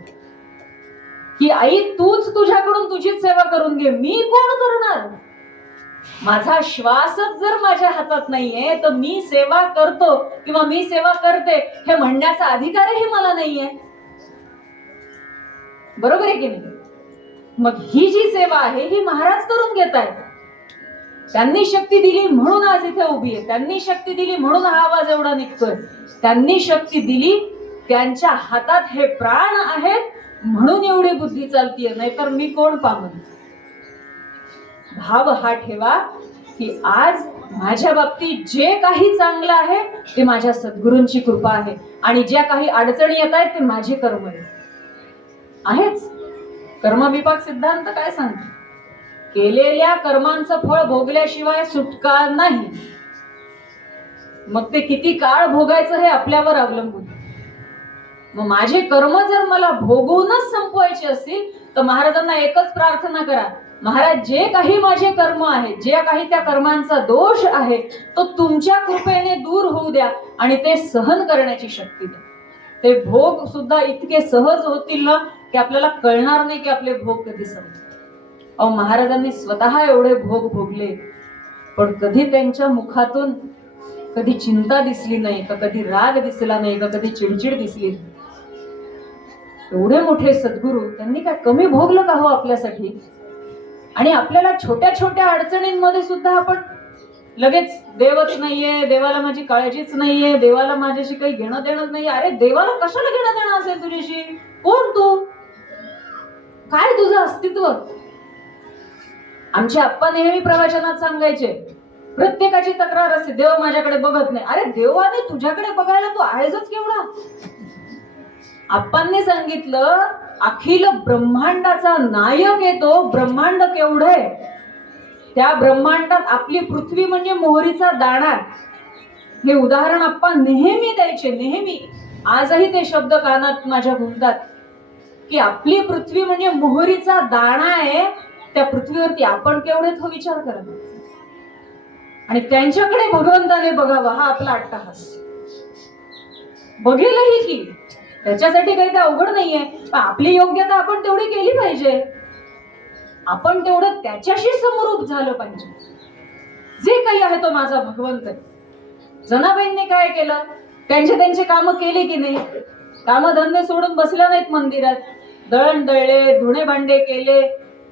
की आई तूच तुझ्याकडून तुझीच सेवा करून घे, मी कोण करणार? माझा श्वासच जर माझ्या हातात नाहीये तर मी सेवा करतो किंवा मी सेवा करते हे म्हणण्याचा अधिकारही मला नाहीये. बरोबर आहे की नाही? मग ही जी सेवा आहे ही महाराज करून घेत आहेत. त्यांनी शक्ती दिली म्हणून आज इथे उभी आहे, त्यांनी शक्ती दिली म्हणून हा आवाज एवढा निघतोय, त्यांनी शक्ती दिली, त्यांच्या हातात हे प्राण आहेत म्हणून एवढी बुद्धी चालतीये, नाहीतर मी कोण पामन. भाव हा ठेवा की आज माझ्या बाबतीत जे काही चांगलं आहे ते माझ्या सद्गुरूंची कृपा आहे आणि ज्या काही अडचणी येत आहेत ते माझे कर्म आहेच. कर्मविपाक सिद्धांत काय सांगतो? केलेल्या कर्मांचं फळ भोगल्याशिवाय सुटका नाही. मग ते किती काळ भोगायचं हे आपल्यावर अवलंबून. मग माझे कर्म जर मला भोगूनच संपवायचे असतील तर महाराजांना एकच प्रार्थना करा, महाराज जे काही माझे कर्म आहे, जे काही त्या कर्मांचा दोष आहे तो तुमच्या कृपेने दूर होऊ द्या आणि ते सहन करण्याची शक्ती द्या. ते भोग सुद्धा इतके सहज होतील ना की आपल्याला कळणार नाही की आपले भोग कधी संपतील. अहो, महाराजांनी स्वतः एवढे भोग भोगले, पण कधी त्यांच्या मुखातून कधी चिंता दिसली नाही, का कधी राग दिसला नाही, का कधी चिडचिड दिसली नाही. एवढे मोठे सद्गुरू, त्यांनी काय कमी भोगलं का हो आपल्यासाठी? आणि आपल्याला छोट्या छोट्या अडचणींमध्ये सुद्धा आपण लगेच देवच नाहीये, देवाला माझी काळजीच नाहीये, देवाला माझ्याशी काही घेणं देणं नाही. अरे देवाला कशाला घेणं देणं असेल तुझ्याशी? कोण तू? काय तुझं अस्तित्व? आमचे आप्पा नेहमी प्रवचनात सांगायचे, प्रत्येकाची तक्रार असते, देव माझ्याकडे बघत नाही. अरे देवाने तुझ्याकडे बघायला तू आहेसच केवढा. आप्पांनी सांगितलं, अखिल ब्रह्मांडाचा नायक येतो, ब्रह्मांड केवढं आहे, त्या ब्रह्मांडात आपली पृथ्वी म्हणजे मोहरीचा दाणा. हे उदाहरण आप्पा नेहमी द्यायचे, नेहमी. आजही ते शब्द कानात माझ्या घुमतात की आपली पृथ्वी म्हणजे मोहरीचा दाणा आहे, त्या पृथ्वीवरती आपण केवढे तो विचार करा. आणि त्यांच्याकडे भगवंताने बघावा हा आपला अट्टहास. बघेलही की, त्याच्यासाठी काही ते अवघड नाहीये, पण आपली योग्यता आपण तेवढी केली पाहिजे. आपण तेवढं त्याच्याशी समरूप झालं पाहिजे. जे काही आहे तो माझा भगवंत आहे. जनाबाईंनी काय केलं? त्यांचे काम केले की नाही? कामधंदे सोडून बसल्या नाहीत मंदिरात. दळण दळले, धुणे भांडे केले,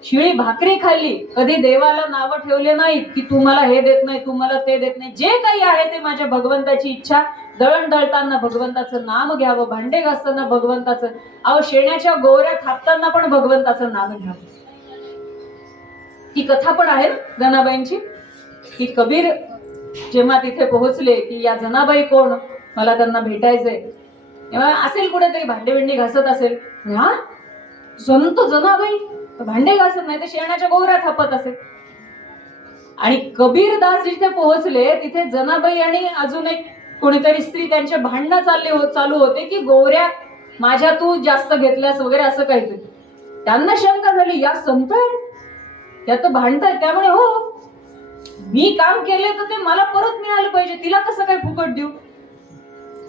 शिळी भाकरी खाल्ली. कधी देवाला नावं ठेवले नाहीत की तू मला हे देत नाही, तू मला ते देत नाही. जे काही आहे ते माझ्या भगवंताची इच्छा. दळण दळताना भगवंताचं नाम घ्यावं, भांडे घासताना भगवंताचं, अहो शेणाच्या गोवऱ्या थापताना पण भगवंताचं नाम घ्यावं. ती कथा पण आहे जनाबाईंची की कबीर जेव्हा तिथे पोहोचले की या जनाबाई कोण, मला त्यांना भेटायचंय. तेव्हा असेल कुठेतरी भांडे बिंडे घासत असेल. हा संत जनाबाई भांडे घासत नाही तर शेणाच्या गोवऱ्या थापत असेल. आणि कबीरदास जिथे पोहोचले तिथे जनाबाई आणि अजून एक कोणीतरी स्त्री त्यांचे भांडणं चालू होते की गोवऱ्या माझ्या तू जास्त घेतल्यास वगैरे असं काहीतरी. त्यांना शंका झाली, या संत आहेत, त्या तर भांडतायत, त्यामुळे हो मी काम केले तर ते मला परत मिळालं पाहिजे, तिला कसं काय फुकट देऊ.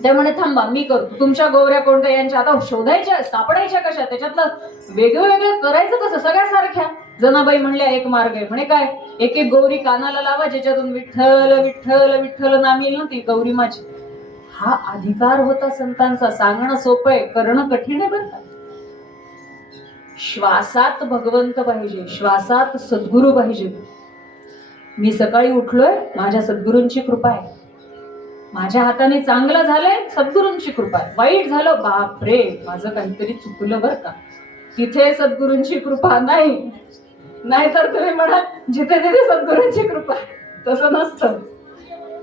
त्यामुळे थांबा मी करतो, तुमच्या गोवऱ्या कोणत्या यांच्या आता शोधायच्या सापडायच्या कशा, त्याच्यातलं वेगळं करायचं कसं, सगळ्या सारख्या. जनाबाई म्हणल्या एक मार्ग आहे. म्हणे काय? एक एक गौरी कानाला लावा, ज्याच्यातून विठ्ठल विठ्ठल विठ्ठल नाम येईल ना ती गौरी माझी. हा अधिकार होता संतांचा. सांगणं सोपं आहे, करणं कठीण आहे बरं का. श्वासात भगवंत पाहिजे, श्वासात सद्गुरू पाहिजे. मी सकाळी उठलोय, माझ्या सद्गुरूंची कृपा आहे. माझ्या हाताने चांगलं झालंय, सद्गुरूंची कृपा आहे. वाईट झालं, बापरे माझं काहीतरी चुकलं बरं का, तिथे सद्गुरूंची कृपा नाही. नाहीतर तुम्ही म्हणा जिथे तिथे सद्गुरूंची कृपा. तसं नसतं.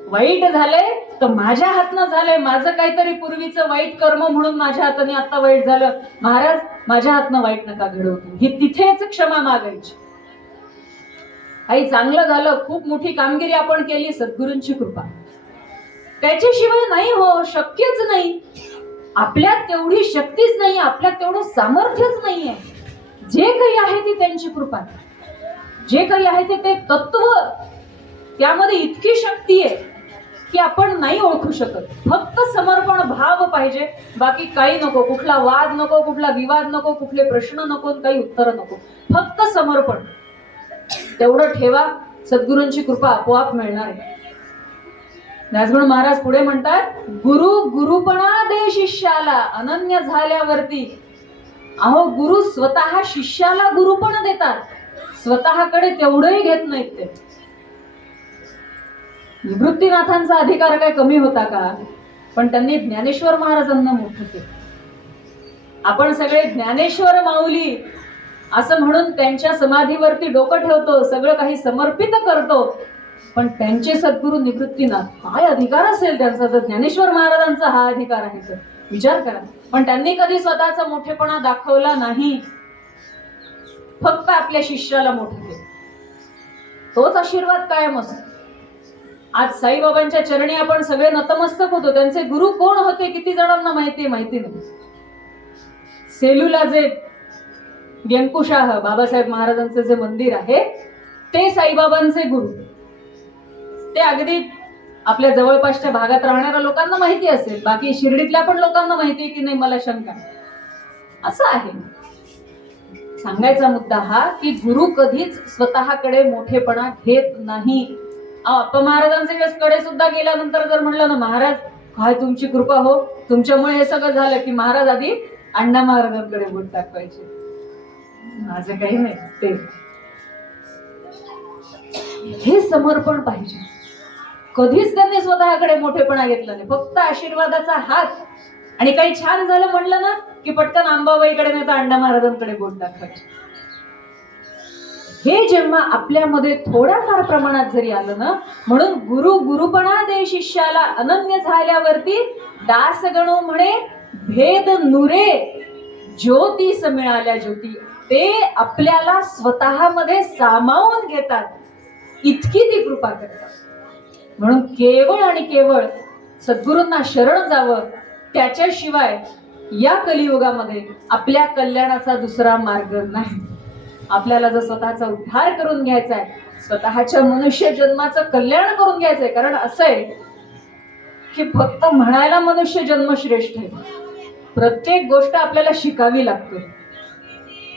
वाईट झालंय तर माझ्या हातनं झालंय, माझं काहीतरी पूर्वीचं वाईट कर्म म्हणून माझ्या हाताने आता वाईट झालं. महाराज माझ्या हातनं वाईट नका घडवू, ही तिथेच क्षमा मागायची. काही चांगलं झालं, खूप मोठी कामगिरी आपण केली, सद्गुरूंची कृपा. त्याच्याशिवाय नाही हो, शक्यच नाही. आपल्यात तेवढी शक्तीच नाही, आपल्यात तेवढं सामर्थ्यच नाहीये. जे काही आहे ते त्यांची कृपा, जे काही आहे ते तत्व, त्यामध्ये इतकी शक्ती आहे की आपण नाही ओळखू शकत. फक्त समर्पण भाव पाहिजे, बाकी काही नको. कुठला वाद नको, कुठला विवाद नको, कुठले प्रश्न नको, काही उत्तर नको. फक्त समर्पण तेवढं ठेवा, सद्गुरूंची कृपा आपोआप मिळणार आहे. त्याचमुळे महाराज पुढे म्हणतात, गुरु गुरुपणा दे शिष्याला अनन्य झाल्यावरती. अहो गुरु स्वतः शिष्याला गुरुपण देतात, स्वतःकडे तेवढंही घेत नाहीत ते. निवृत्तीनाथांचा अधिकार काय कमी होता का? पण त्यांनी ज्ञानेश्वर महाराजांना मोठं केलं. आपण सगळे ज्ञानेश्वर माऊली असं म्हणून त्यांच्या समाधीवरती डोकं ठेवतो, सगळं काही समर्पित करतो. पण त्यांचे सद्गुरू निवृत्तीनाथ, काय अधिकार असेल त्यांचा जर ज्ञानेश्वर महाराजांचा हा अधिकार आहे तर विचार करा. पण त्यांनी कधी स्वतःचा मोठेपणा दाखवला नाही, फक्त आपल्या शिष्याला मोठं केलं. तोच आशीर्वाद कायम असतो. आज साईबाबांच्या चरणी आपण सगळे नतमस्तक होतो. त्यांचे गुरु कोण होते किती जणांना माहिती नाही. सेलूला जे व्यंकुशाह बाबासाहेब महाराजांचं जे मंदिर आहे ते साईबाबांचे गुरु. ते अगदी आपल्या जवळपासच्या भागात राहणाऱ्या लोकांना माहिती असेल, बाकी शिर्डीतल्या पण लोकांना माहिती आहे की नाही मला शंका असं आहे. सांगायचा मुद्दा हा की गुरु कधीच स्वतःकडे मोठेपणा घेत नाही. अप्पा महाराजांच्या कडे सुद्धा गेल्यानंतर जर म्हणलं ना, महाराज काय तुमची कृपा हो, तुमच्यामुळे हे सगळं झालं, की महाराज आधी अण्णा महाराजांकडे बोट टाकवायचे. माझं काही नाही ते. हे समर्पण पाहिजे. कधीच त्यांनी स्वतःकडे मोठेपणा घेतला नाही, फक्त आशीर्वादाचा हात. आणि काही छान झालं म्हणलं ना की पटकन अंबाबाईकडे नाही तर अण्णा महाराजांकडे बोट दाखवायचे. हे जेव्हा आपल्यामध्ये थोड्याफार प्रमाणात जरी आलं ना, म्हणून गुरु गुरुपणा दे शिष्याला, अनन्य झाल्यावरती दास गणो म्हणे भेद नुरे, ज्योतीस मिळाल्या ज्योती. ते आपल्याला स्वतःमध्ये सामावून घेतात, इतकी ती कृपा करतात. म्हणून केवळ आणि केवळ सद्गुरूंना शरण जावं, त्याच्याशिवाय या कलियुगामध्ये आपल्या कल्याणाचा दुसरा मार्ग नाही. आपल्याला जर स्वतःचा उद्धार करून घ्यायचा आहे, स्वतःच्या मनुष्य जन्माचं कल्याण करून घ्यायचंय. कारण असं आहे की फक्त म्हणायला मनुष्य जन्म श्रेष्ठ आहे, प्रत्येक गोष्ट आपल्याला शिकावी लागते.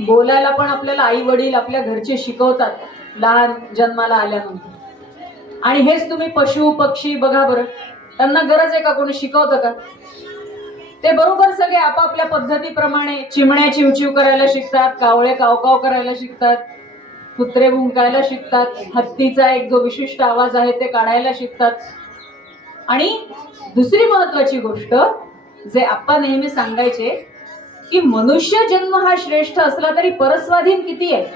बोलायला पण आपल्याला आई वडील आपल्या घरचे शिकवतात लहान जन्माला आल्यानंतर. आणि हेच तुम्ही पशु पक्षी बघा बरं, त्यांना गरज आहे का कोणी शिकवतं का? ते बरोबर सगळे आपापल्या पद्धतीप्रमाणे चिमण्या चिवचिव करायला शिकतात, कावळे कावकाव करायला शिकतात, कुत्रे भुंकायला शिकतात, हत्तीचा एक जो विशिष्ट आवाज आहे ते काढायला शिकतात. आणि दुसरी महत्वाची गोष्ट जे आप्पा नेहमी सांगायचे की मनुष्य जन्म हा श्रेष्ठ असला तरी परस्वाधीन किती आहे.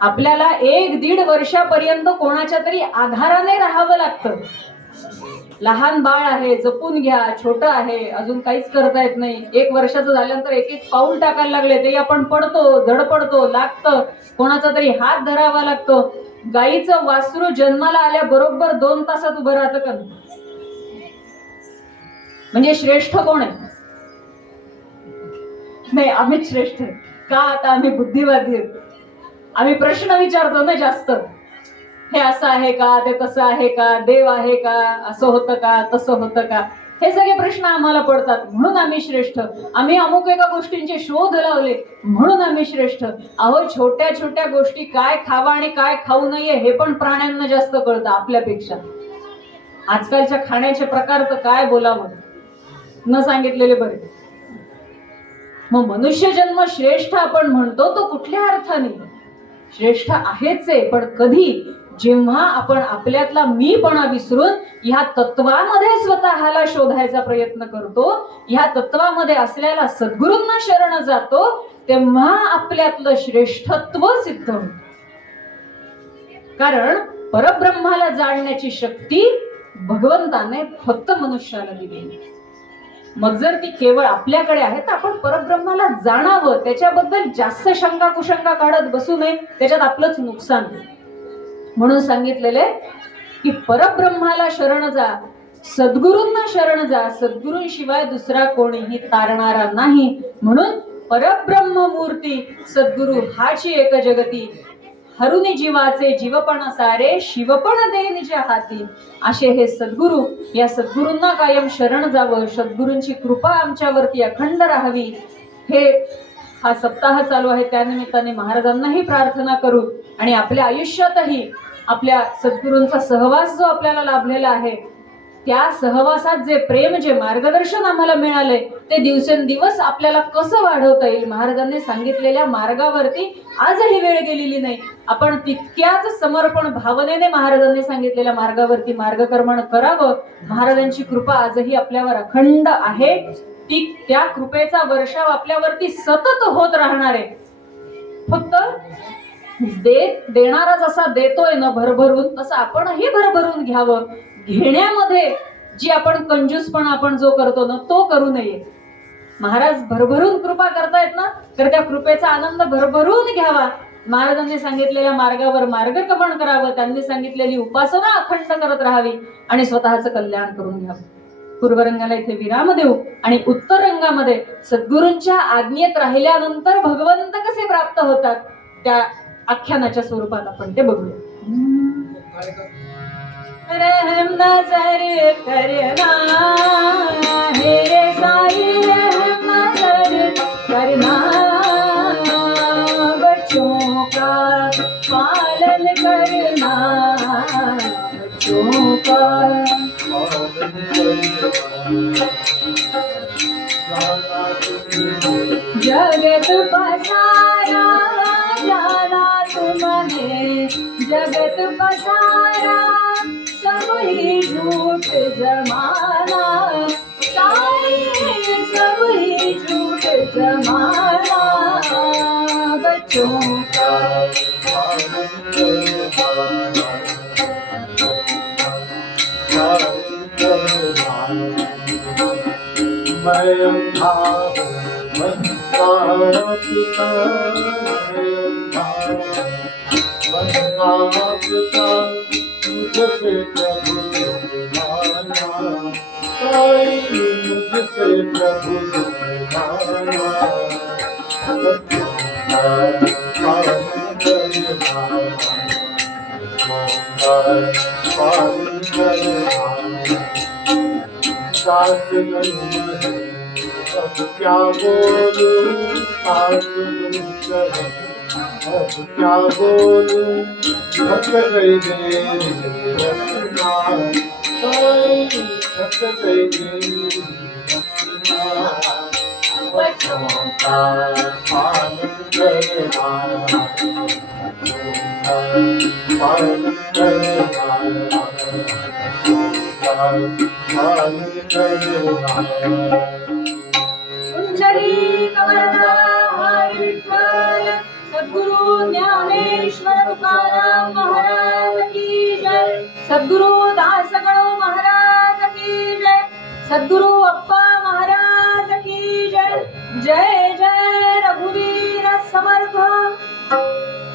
आपल्याला 1-1.5 वर्षापर्यंत कोणाच्या तरी आधाराने राहावं लागतं. लहान बाळ आहे, जपून घ्या, छोटं आहे, अजून काहीच करता येत नाही. 1 वर्षाचं झाल्यानंतर एक पाऊल टाकायला लागले तरी आपण पडतो, धडपडतो, लागतं, कोणाचा तरी हात धरावा लागतो. गाईचं वासरू जन्माला आल्या बरोबर 2 तासात उभं राहतं का? म्हणजे श्रेष्ठ कोण आहे? नाही, आम्हीच श्रेष्ठ आहे का? आता आम्ही बुद्धिवादी आहेत, आम्ही प्रश्न विचारतो ना जास्त. हे असं आहे का, ते तसं आहे का, देव आहे का, असं होतं का, तसं होतं का, हे सगळे प्रश्न आम्हाला पडतात म्हणून आम्ही श्रेष्ठ. आम्ही अमुक एका गोष्टींचे शोध लावले म्हणून आम्ही श्रेष्ठ. अहो, छोट्या छोट्या गोष्टी काय खावा आणि काय खाऊ नये हे पण प्राण्यांना जास्त कळतं आपल्यापेक्षा. आजकालच्या खाण्याचे प्रकार तर काय बोलावं, न सांगितलेले बरे. मग मनुष्य जन्म श्रेष्ठ आपण म्हणतो तो कुठल्या अर्थाने श्रेष्ठ आहेच आहे, पण कधी? जेव्हा आपण आपल्यातला मीपणा विसरून ह्या तत्वामध्ये स्वतःला शोधायचा प्रयत्न करतो, ह्या तत्वामध्ये असलेल्या सद्गुरूंना शरण जातो, तेव्हा आपल्यातलं श्रेष्ठत्व सिद्ध होतं. कारण परब्रह्माला जाणण्याची शक्ती भगवंताने फक्त मनुष्याला दिली. मग जर ती केवळ आपल्याकडे आहे तर आपण परब्रह्माला जाणावं, त्याच्याबद्दल जास्त शंका कुशंका काढत बसू नये, त्याच्यात आपलंच नुकसान. म्हणून सांगितलेले की परब्रह्माला शरण जा, सद्गुरूंना शरण जा, सद्गुरूंशिवाय दुसरा कोणीही तारणारा नाही. म्हणून परब्रह्म मूर्ती सद्गुरु हाची एक जगती, हरुनी जीवाचे जीवपण सारे, शिवपण दे निज हाती. असे हे सद्गुरु, या सद्गुरूंना कायम शरण जावं, सद्गुरूंची कृपा आमच्यावरती अखंड राहावी. हे हा सप्ताह चालू आहे त्यानिमित्ताने महाराजांनाही प्रार्थना करू आणि आपल्या आयुष्यातही आपल्या सद्गुरूंचा सहवास जो आपल्याला लाभलेला आहे, त्या सहवासात जे प्रेम, जे मार्गदर्शन आम्हाला मिळालंय ते दिवसेंदिवस आपल्याला कसं वाढवता येईल, महाराजांनी सांगितलेल्या मार्गावरती आजही वेळ गेलेली नाही. आपण तितक्याच समर्पण भावनेने महाराजांनी सांगितलेल्या मार्गावरती मार्गक्रमण करावं. महाराजांची कृपा आजही आपल्यावर अखंड आहे, ती त्या कृपेचा वर्षाव आपल्यावरती सतत होत राहणार आहे. फक्त देणारा जसा देतोय ना भरभरून, तसं आपणही भरभरून घ्यावं. घेण्यामध्ये जी आपण कंजूसपणा आपण जो करतो ना तो करू नये. महाराज भरभरून कृपा करतायत ना, तर त्या कृपेचा आनंद भरभरून घ्यावा. महाराजांनी सांगितलेल्या मार्गावर मार्गक्रमण करावं, त्यांनी सांगितलेली उपासना अखंड करत राहावी आणि स्वतःचं कल्याण करून घ्यावं. पूर्व रंगाला इथे विराम देऊ आणि उत्तर रंगामध्ये सद्गुरूंच्या आज्ञेत राहिल्यानंतर भगवंत कसे प्राप्त होतात त्या आख्यानाच्या स्वरूपात आपण ते बघूया. रहम नजर करना है रे साईं, रहम नजर करना, बच्चों का पालन करना, बच्चों का जगत पसारा जाना तुम्हें, जगत पसारा सब ही झूठ जमाना, साईं सब ही झूठ जमाना, बच्चों का मैं अंधा हूँ, बंदा पिता, बंदा पिता, मुझसे प्रभु माना, मुझसे प्रभु माना, सास नहीं है अब क्या बोलूं, सास नहीं है अब क्या बोलूं, थक गई मेरी रचना, थक गई मेरी रचना, बच्चों का पालन करना, बच्चों का पालन करना, कुंजली कमलदा हरी विठ्ठल, सद्गुरु ज्ञानेश्वर तुकाराम महाराज की जय, सद्गुरु दासगणो महाराज की जय, सद्गुरु अप्पा महाराज की जय. जय जय रघुवीर समर्थ.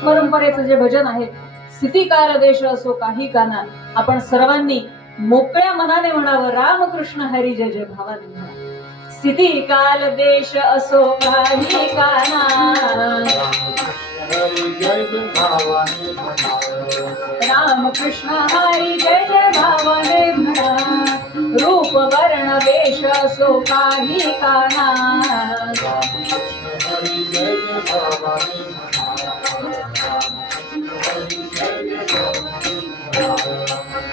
परंपरेचं जे भजन आहे, स्थितिकाल देश असो काही काना, आपण सर्वांनी मोकळ्या मनाने म्हणावं, रामकृष्ण हरी जय जय भावाने म्हणा. स्थिती काल देश असो काही काना, रामकृष्ण हरी जय जय भावाने म्हणा. रूप वर्ण वेश असो काही काना,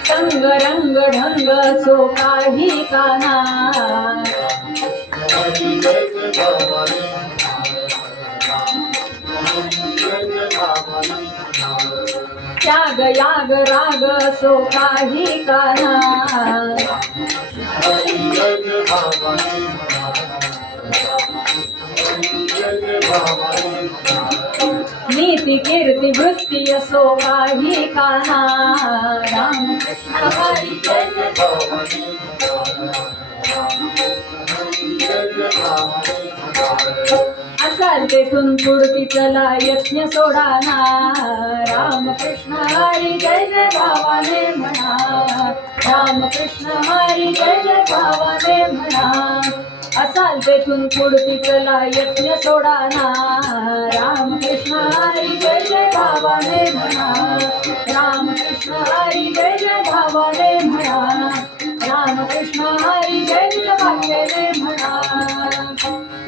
संग रंग ढंग सो काही काना, त्याग याग राग सो काही काना, नीति कीर्ती वृत्ती असो काही काना, रामकृष्ण हरी जय जय असाल तेथून पुढती चला यज्ञ सोडाना, रामकृष्ण हरी जय जय भावाने म्हणा, रामकृष्ण हरी जय जय भावाने म्हणा. असाल तेथून पुढती चला यज्ञ सोडाना, रामकृष्ण हरी जय जय भावाने म्हणा, रामकृष्ण हरी जय जय भावाने म्हणा, रामकृष्ण हरी जय जय भावाने म्हणा.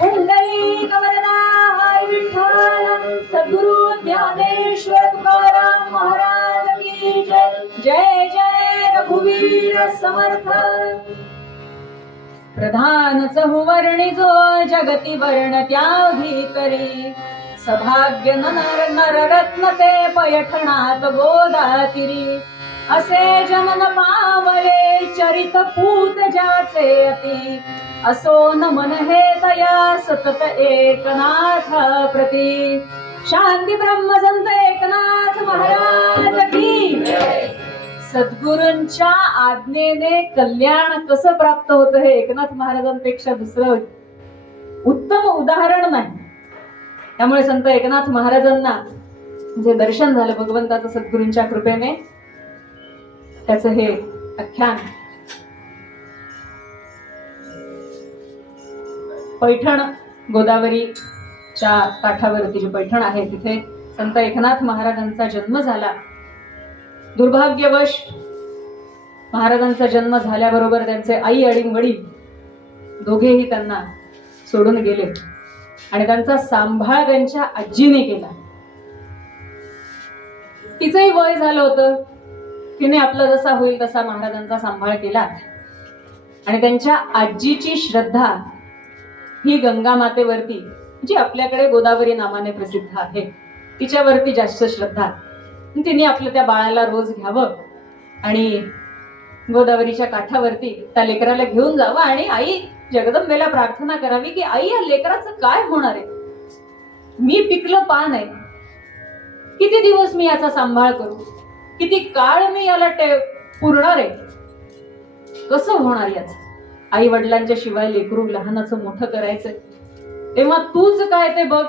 कुंडली कमलदा हरी विठ्ठल, सद्गुरु ज्ञानेश्वर तुकाराम महाराज की जय. जय जय रघुवीर समर्थ. प्रधान चहुवर्णी जो जगती वर्ण त्याधी करी, सभाग्य नर नर रत्न ते पैठणात गोदातिरी, असे जनन पावले चरित पूत ज्याचे अति, असो न मन हे दया सतत एकनाथ प्रती. शांती ब्रह्मसंत एकनाथ महाराज की. सद्गुरूंच्या आज्ञेने कल्याण कसं प्राप्त होतं हे एकनाथ महाराजांपेक्षा दुसरं उत्तम उदाहरण नाही. त्यामुळे संत एकनाथ महाराजांना जे दर्शन झालं भगवंताचं सद्गुरूंच्या कृपेने, त्याचं हे आख्यान पैठण गोदावरीच्या काठावरती जी पैठण आहे तिथे संत एकनाथ महाराजांचा जन्म झाला. दुर्भाग्यवश महाराजांचा जन्म झाल्याबरोबर त्यांचे आई आणि वडील दोघेही त्यांना सोडून गेले आणि त्यांचा सांभाळ त्यांच्या आजीने केला. तिचंही वय झालं होतं. तिने आपला जसा होईल तसा महाराजांचा सांभाळ केला आणि त्यांच्या आजीची श्रद्धा ही गंगा मातेवरती, जी आपल्याकडे गोदावरी नावाने प्रसिद्ध आहे, तिच्यावरती जास्त श्रद्धा. तिने आपलं त्या बाळाला रोज घ्यावं आणि गोदावरीच्या काठावरती त्या लेकराला घेऊन जावं आणि आई जगदंबेला प्रार्थना करावी की आई, या लेकराचं काय होणार आहे? मी पिकलं पान आहे, किती दिवस मी याचा सांभाळ करू, किती काळ मी याला पुरणार आहे, कसं होणार याच? आई वडिलांच्या शिवाय लेकरू लहानाचं मोठं करायचंय, तेव्हा तूच काय ते बघ,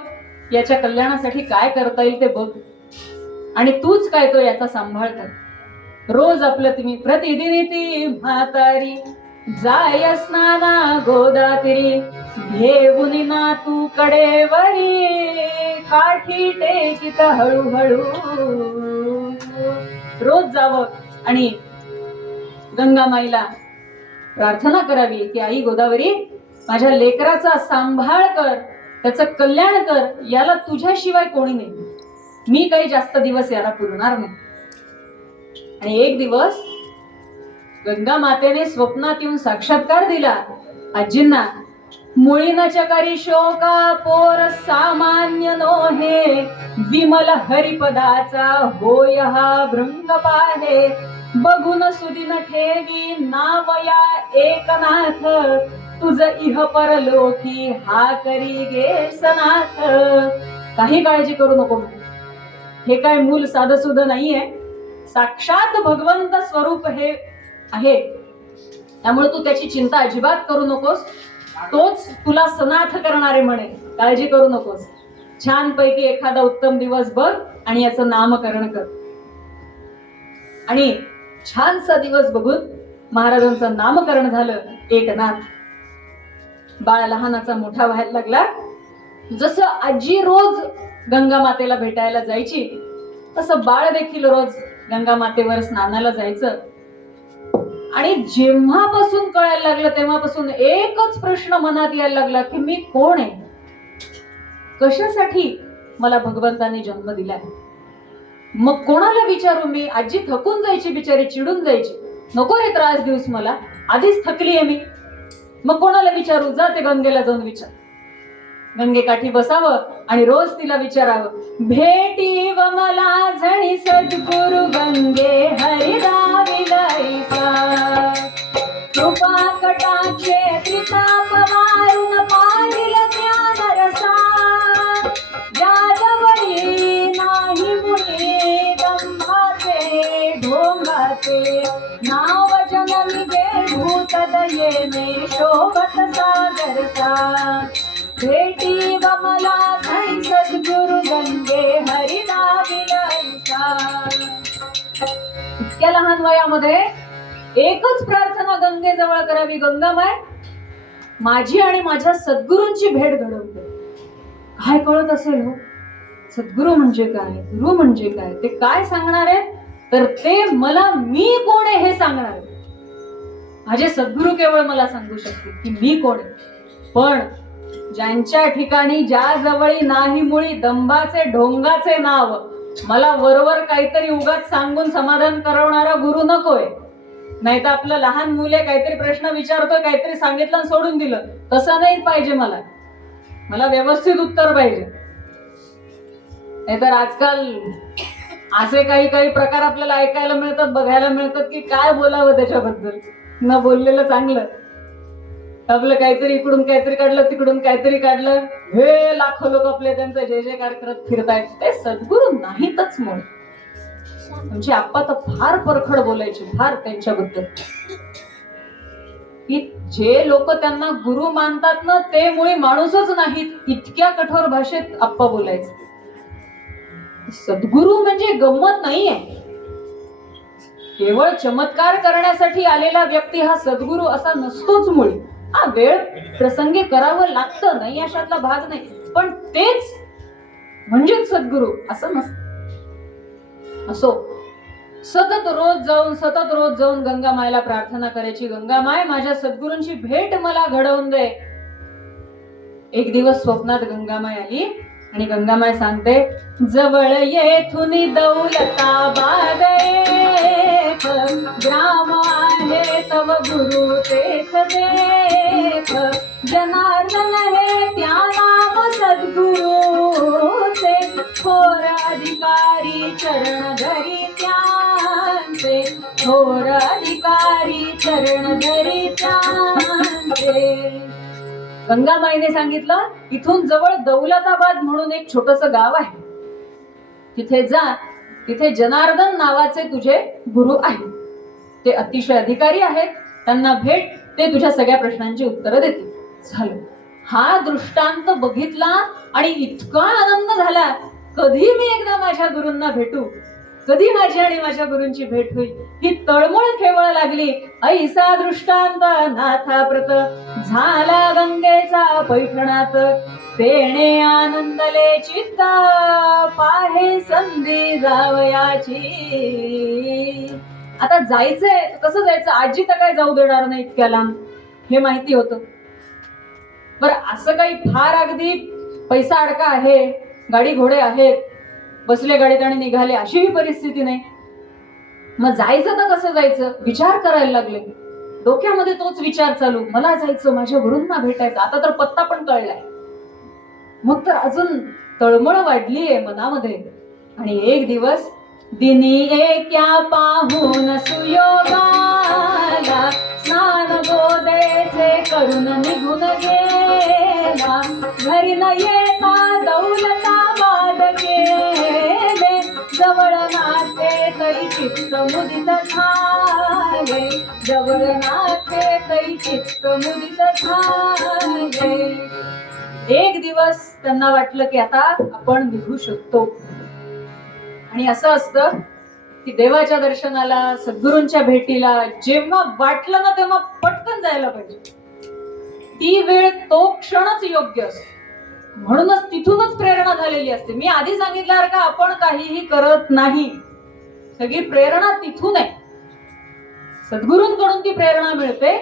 याच्या कल्याणासाठी काय करता येईल ते बघ आणि तूच काय तो याचा सांभाळ कर. रोज आपलं तुम्ही प्रतिदिनी ती म्हातारी जाय स्नाना गोदातीरी, घेऊन ना तू कडेवरी, काठी टेकीत हळूहळू. रोज जावं आणि गंगामाईला प्रार्थना करावी की आई गोदावरी, माझ्या लेकराचा सांभाळ कर, त्याचं कल्याण कर, याला तुझ्याशिवाय कोणी नाही, मी काही जास्त दिवस याला पुरणार नाही. आणि एक दिवस गंगा मातेने स्वप्नात येऊन साक्षात्कार दिला आजींना. मुळीनच्या करी शोका पोर सामान्य नोहे, विमल हरिपदाचा होय हा भृंग पाहे, बघून सुदिन ठेवी नावया एकनाथ, तुझ इह परलोकी हा करी गे सनाथ. काही काळजी करू नको, हे काय मूल साधं सुद्धा नाहीये, साक्षात भगवंत स्वरूप हे आहे, त्यामुळे तू त्याची चिंता अजिबात करू नकोस, तोच तुला सनाथ करणारे म्हणे, काळजी करू नकोस. छान पैकी एखादा उत्तम दिवस बघ आणि याचं नामकरण कर. आणि छानसा दिवस बघून महाराजांचं नामकरण झालं एकनाथ. बाळ लहानाचा मोठा व्हायला लागला. जसं आजी रोज गंगा मातेला भेटायला जायची, तसं बाळ देखील रोज गंगा मातेवर स्नानाला जायचं. आणि जेव्हापासून कळायला लागलं तेव्हापासून एकच प्रश्न मनात यायला लागला की मी कोण आहे, कशासाठी मला भगवंताने जन्म दिलाय, मग कोणाला विचारू मी? आजी थकून जायची, बिचारी चिडून जायची, नको रे त्रास देऊस मला, आधीच थकली आहे मी, मग कोणाला विचारू? जा ते गंगेला जाऊन विचार. गंगेकाठी बसावं आणि रोज तिला विचारावं, भेटी व मला झणी सद्गुरु गंगे हरिदाविलाईसा, कृपा कटाक्षे त्रिताप वारुण पाहिल ज्ञान रसा, यादवळी नाही मुनी दंभाचे ढोंगाचे, नाव जनमी गे भूत दयेने शोभत सागरचा, भेटी व मला धनी सद्गुरु गंगे हरिदाविलाईसा. इतक्या लहान वयामध्ये एकच प्रार्थना गंगेजवळ करावी, गंगामाय माझी आणि माझ्या सद्गुरूंची भेट घडवून दे. काय कळत असेल हो, सद्गुरू म्हणजे काय, गुरु म्हणजे काय, ते काय सांगणार आहे? तर ते मला मी कोण आहे हे सांगणार आहे. माझे सद्गुरू केवळ मला सांगू शकतील की मी कोण आहे. पण ज्यांच्या ठिकाणी ज्या जवळी नाही मुळी दंभाचे ढोंगाचे नाव, मला वरवर काहीतरी उगाच सांगून समाधान करवणारा गुरु नकोय. नाही तर आपलं लहान मुले काहीतरी प्रश्न विचारतोय, काहीतरी सांगितलं आणि सोडून दिलं, तसं नाही पाहिजे. मला व्यवस्थित उत्तर पाहिजे. नाहीतर आजकाल असे काही काही प्रकार आपल्याला ऐकायला मिळतात, बघायला मिळतात की काय बोलावं त्याच्याबद्दल. न बोललेलं चांगलं, आपलं काहीतरी इकडून काहीतरी काढलं, तिकडून काहीतरी काढलं, हे लाखो लोक आपले त्यांचा जय जयकार करत फिरतायत. ते सद्गुरू नाहीतच. म्हणून म्हणजे आप्पा तर फार परखड बोलायचे, फार त्यांच्याबद्दल, की जे लोक त्यांना गुरु मानतात ना ते मुळी माणूसच नाहीत, इतक्या कठोर भाषेत आप्पा बोलायचे. सद्गुरू म्हणजे गंमत नाहीये. केवळ चमत्कार करण्यासाठी आलेला व्यक्ती हा सद्गुरू असा नसतोच मुळी. हा वेळ प्रसंगी करावं लागतं, नाही अशातला भाग नाही, पण तेच म्हणजेच सद्गुरू असं नसतं. असो, सतत रोज जाऊन गंगामायला प्रार्थना करायची, गंगामाय माझ्या सद्गुरूंची भेट मला घडवून दे. एक दिवस स्वप्नात गंगामाय आली आणि गंगामाय सांगते, जवळ येथून दौलताबाद एक ग्राम आहे तव गुरु तेथ देख, जनार्दन हे त्या नाम सद्गुरूचे, थोर अधिकारी चरण धरी त्यांचे, थोर अधिकारी चरण धरी त्यांचे. गंगामाईने सांगितलं, इथून जवळ दौलताबाद म्हणून एक छोटस गाव आहे, तिथे जा, तिथे जनार्दन नावाचे तुझे गुरु आहेत, ते अतिशय अधिकारी आहेत, त्यांना भेट, ते तुझ्या सगळ्या प्रश्नांची उत्तरं देतील. झालं. हा दृष्टांत बघितला आणि इतका आनंद झाला, कधी मी एकदा माझ्या गुरूंना भेटू, कधी माझी आणि माझ्या गुरूंची भेट होईल, ही तळमळ केवळ लागली. ऐसा दृष्टांत नाथा प्रत झाला गंगेचा पैठणात, तेणे आनंदले चित्ता पाहे संधी जावयाची. आता जायचंय, कसं जायचं, आजी तर काय जाऊ देणार नाही इतक्या लांब, हे माहिती होतं. बरं, असं काही फार अगदी पैसा अडका आहे, गाडी घोडे आहेत, बसले गाडीत आणि निघाले, अशी ही परिस्थिती नाही. मग जायचं तर कसं जायचं, विचार करायला लागले. डोक्यामध्ये तोच विचार चालू, मला जायचं, माझ्या गुरूंना भेटायचं. आता तर पत्ता पण कळलाय, मग तर अजून तळमळ वाढलीये मनामध्ये. आणि एक दिवस दिनी एक्या पाहून सुयोगाला, स्नान गोदेचे करून निघून गेला, घरी न येता दौलताबाद गेले, जवळ नाते तरी चित्त मुदित झाले, जवळ नाते तरी चित्त मुदित झाले. एक दिवस त्यांना वाटलं की आता आपण निघू शकतो. आणि असं असतं की देवाच्या दर्शनाला, सद्गुरूंच्या भेटीला जेव्हा वाटलं ना तेव्हा पटकन जायला पाहिजे. ती वेळ, तो क्षणच योग्य असतो. म्हणूनच तिथूनच प्रेरणा झालेली असते. मी आधी सांगितल्यावर का आपण काहीही करत नाही, सगळी प्रेरणा तिथून आहे, सद्गुरूंकडून ती प्रेरणा मिळते.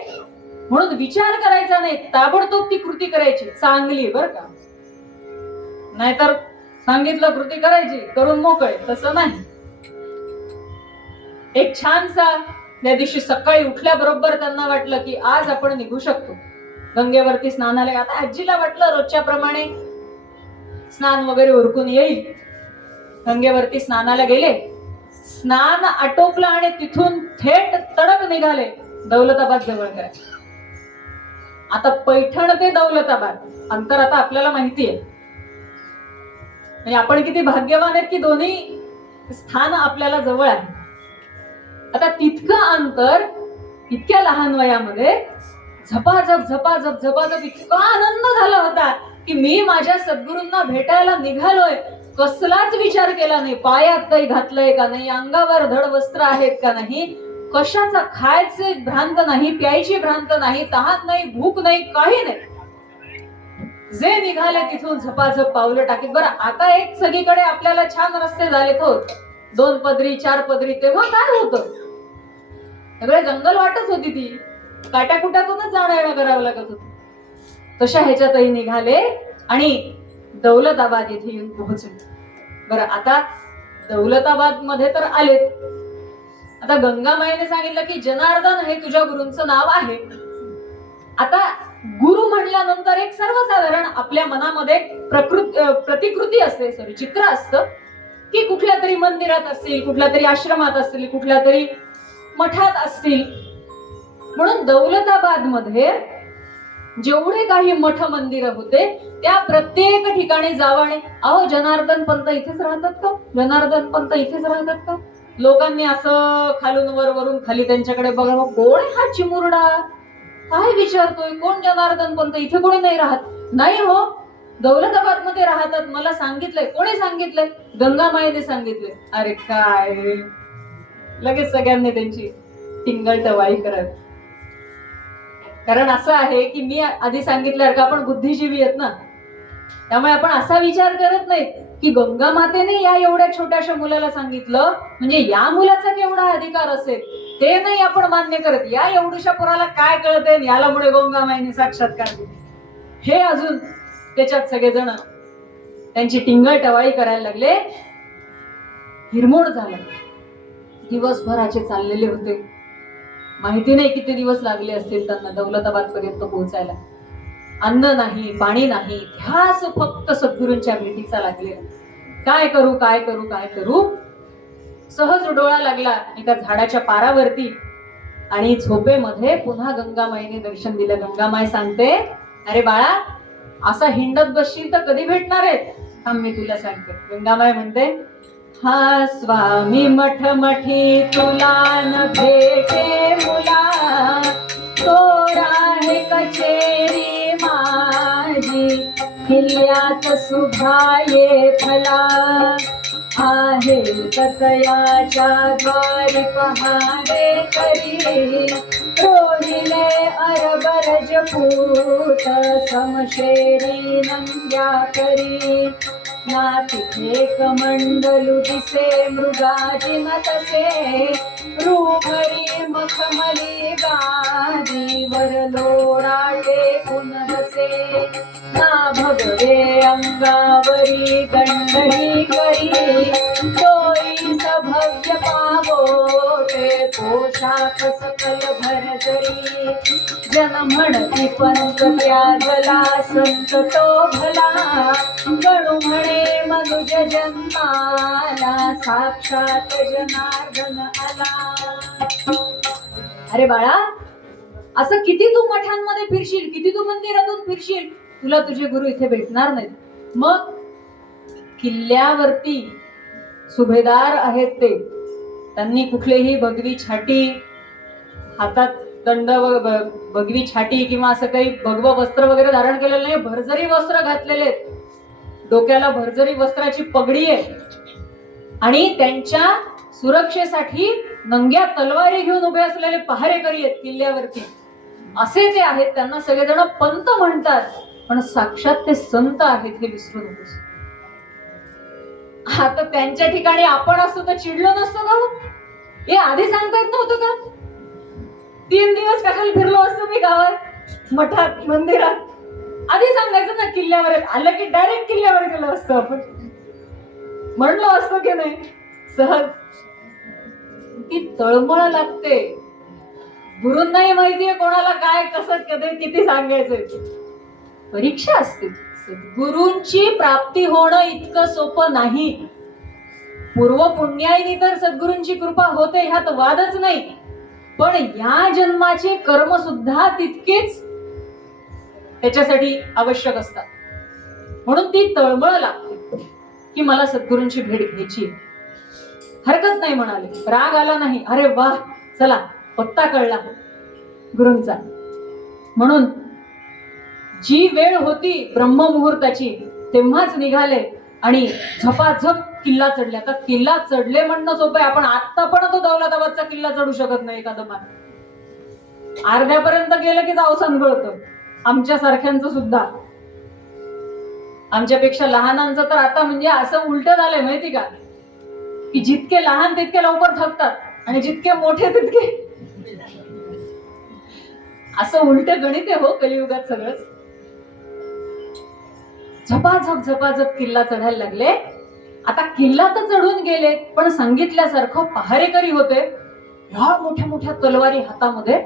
म्हणून विचार करायचा नाही, ताबडतोब ती कृती करायची, चांगली बर का. नाहीतर सांगितलं कृती करायची, करून मोकळे, तसं नाही. एक छानसा त्या दिवशी सकाळी उठल्याबरोबर त्यांना वाटलं की आज आपण निघू शकतो. गंगेवरती स्नानाला, आता आजीला वाटलं रोजच्या प्रमाणे स्नान वगैरे उरकून येईल. गंगेवरती स्नानाला गेले, स्नान आटोपलं आणि तिथून थेट तडक निघाले दौलताबाद जवळ करायचं. आता पैठण ते दौलताबाद अंतर आता आपल्याला माहिती आहे. म्हणजे आपण किती भाग्यवान आहेत की दोन्ही स्थान आपल्याला जवळ आहे. आता तितकं अंतर इतक्या लहान वयामध्ये झपाझप इतका आनंद झाला होता की मी माझ्या सद्गुरूंना भेटायला निघालोय. कसलाच विचार केला नाही, पायात काही घातलंय का नाही, अंगावर धड वस्त्र आहेत का नाही, कशाचा खायचे भ्रांत नाही, प्यायची भ्रांत नाही, तहान नाही, भूक नाही, काही नाही. जे निघाले तिथून झपाझप पावलं टाकीत. बरं, आता एक सगळीकडे आपल्याला छान रस्ते झालेत हो, 2 पदरी 4 पदरी. तेव्हा काय होतं, सगळे जंगल वाटच होती, ती काट्याकुट्यातूनच जाणं येणं करावं लागत होतं. तशा ह्याच्यातही निघाले आणि दौलताबाद येथे येऊन पोहोचले. बरं, आता दौलताबाद मध्ये तर आलेत. आता गंगामाईने सांगितलं की जनार्दन हे तुझ्या गुरूंचं नाव आहे. आता गुरु म्हटल्यानंतर एक सर्वसाधारण आपल्या मनामध्ये प्रतिकृती असते, चित्र असतं की कुठल्या तरी मंदिरात असतील, कुठल्या तरी आश्रमात असतील, कुठल्या तरी मठात असतील. म्हणून दौलताबाद मध्ये जेवढे काही मठ मंदिर होते त्या प्रत्येक ठिकाणी जावं आणि अहो जनार्दन पंत इथेच राहतात का, जनार्दन पंत इथेच राहतात का. लोकांनी असं खालून वरून खाली त्यांच्याकडे बघावं, कोण हा चिमुरडा, काय विचारतोय, कोण जनार्दन पंत, इथे कोणी नाही राहत. नाही हो, दौलताबाद मध्ये राहतात, मला सांगितलंय. कोणी सांगितलंय? गंगामाईने सांगितलंय. अरे काय, लगेच सगळ्यांनी त्यांची टिंगल टवाळी करावी. कारण असं आहे की मी आधी सांगितल्यासारखं आपण बुद्धिजीवी आहेत ना, त्यामुळे आपण असा विचार करत नाही की गंगा मातेने या एवढ्या छोट्याशा मुलाला सांगितलं म्हणजे या मुलाचा केवढा अधिकार असेल, ते नाही आपण मान्य करत. या एवढ्याशा पोराला काय कळतंय, याला गंगा माईने साक्षात्कार दिले, हे अजून त्याच्यात सगळेजण त्यांची टिंगल टवाळी करायला लागले. हिरमोड झाला. दिवसभराचे चाललेले होते, माहिती नाही किती दिवस लागले असतील त्यांना दौलताबाद पर्यंत पोहोचायला. अन्न नाही, पाणी नाही, ध्यास फक्त सद्गुरूंच्या भेटीचा लागले. काय करू काय करू काय करू. सहज डोळा लागला एका झाडाच्या पारावरती आणि झोपेमध्ये पुन्हा गंगामाईने दर्शन दिलं. गंगामाई सांगते, अरे बाळा, असा हिंडत बसशील तर कधी भेटणार आहेत? थांब मी तुला सांगते. गंगामाई म्हणते, हा स्वामी मठ मठी तुला न भेटे मुला, तो राहे कचेरी माझी किल्ल्यात सुभाये फला. आहे ततयाच्या द्वारी पहारे करी, रोहिले अरबरज पूत समशेरी नंद्या करी. ना तिथे कमंडलू दिसे मृगाजी न तसे, रूभरी मखमली गादी वर लोराटे कुन बसे. ना भगवे अंगावरी दंडही करी, तोई सभव्य पावोटे पोशाख सकल भरजरी. जन म्हणती पंत त्यागला संत तो भला, गणू म्हणे मनुज जन्माला साक्षात जनार्दन आला. अरे बाळा, असं किती तू मठांमध्ये फिरशील, किती तू मंदिरातून फिरशील, तुला तुझे गुरु इथे भेटणार नाहीत. मग किल्ल्यावरती सुभेदार आहेत ते, त्यांनी कुठलेही भगवी छाटी, हातात दंड भगवी छाटी किंवा असं काही भगवं वस्त्र वगैरे धारण केलेलं नाही. भरजरी वस्त्र घातलेले, डोक्याला भरजरी वस्त्राची पगडी आहे आणि त्यांच्या सुरक्षेसाठी नंग्या तलवारी घेऊन उभे असलेले पहारेकरी आहेत किल्ल्यावरती. असे ते आहेत. त्यांना सगळेजण पंत म्हणतात, पण साक्षात ते संत आहेत हे विसरू नकोस. आता त्यांच्या ठिकाणी आपण असतो तर चिडलो नसतो का? हे आधी सांगता येत नव्हतं का? 3 दिवस कशाला फिरलो असतो मी गावात, मठात, मंदिरात? आधी सांगायचं ना. किल्ल्यावर आलं की डायरेक्ट किल्ल्यावर गेलो असतो आपण, म्हणलो असतो की नाही सहज. ती तळमळ लागते. गुरूंनाही माहितीये कोणाला काय कसं कधी किती सांगायचंय. परीक्षा असते. सद्गुरूंची प्राप्ती होणं इतकं सोपं नाही. पूर्व पुण्याईनी तर सद्गुरूंची कृपा होते ह्यात वादच नाही, पण या जन्माचे कर्म सुद्धा तितकेच त्याच्यासाठी आवश्यक असतात. म्हणून ती तळमळ लागते की मला सद्गुरूंची भेट घ्यायची. हरकत नाही म्हणाले, राग आला नाही. अरे वा, चला पत्ता कळला गुरूंचा. म्हणून जी वेळ होती ब्रह्ममुहूर्ताची तेव्हाच निघाले आणि झपाझप किल्ला चढले. आता किल्ला चढले म्हणणं सोपं आहे, आपण आता पण तो दौलताबादचा किल्ला चढू शकत नाही एखादं मान. अर्ध्यापर्यंत गेलं की जाऊ संगळतं. आमच्या सारख्यांचं सुद्धा, आमच्यापेक्षा लहानांचं तर आता म्हणजे असं उलट झालंय माहिती का, की जितके लहान तितके लवकर थकतात आणि जितके मोठे तितके, असं उलट गणित आहे हो कलियुगात सगळंच. झपाझप झपाझप किल्ला चढायला लागले. आता किल्ला तर चढून गेले, पण सांगितल्यासारखं पहारेकरी होते. ह्या मोठ्या मोठ्या तलवारी हातामध्ये,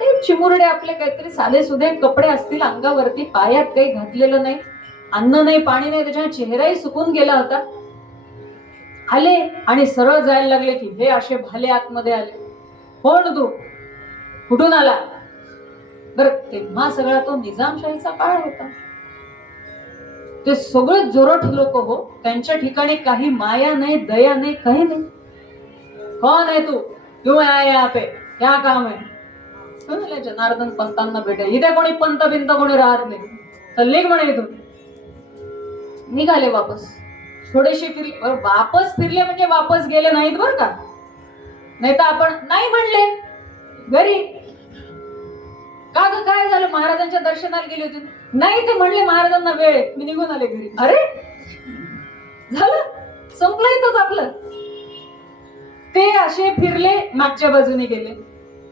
ते चिमुरडे आपले काहीतरी साधे सुधे कपडे असतील अंगावरती, पायात काही घातलेलं नाही, अन्न नाही पाणी नाही, त्याच्या चेहराही सुकून गेला होता. आले आणि सरळ जायला लागले की हे असे भाले आतमध्ये आले. कोण तू, कुठून आला? बरं, तेव्हा सगळा तो निजामशाहीचा काळ होता. ते सगळे जोरठ लोक हो, त्यांच्या ठिकाणी काही माया नाही, दया नाही, काही नाही. कौन है तू, क्यों आया यहाँ पे, क्या काम है? जनार्दन पंतांना भेटे. इथे कोणी पंत बिंत कोणी राहत नाही, तर लेख म्हणे इथून. निघाले वापस. थोडेसे फिरले, वापस फिरले म्हणजे वापस गेले नाहीत बरं का, नाही तर आपण नाही म्हणले घरी. का ग काय झालं, महाराजांच्या दर्शनाला गेली होती? नाही ते म्हणले महाराजांना वेळ आहे, मी निघून आले घरी. अरे झालं, संपलं इथंच आपलं. ते असे फिरले, मागच्या बाजूने गेले.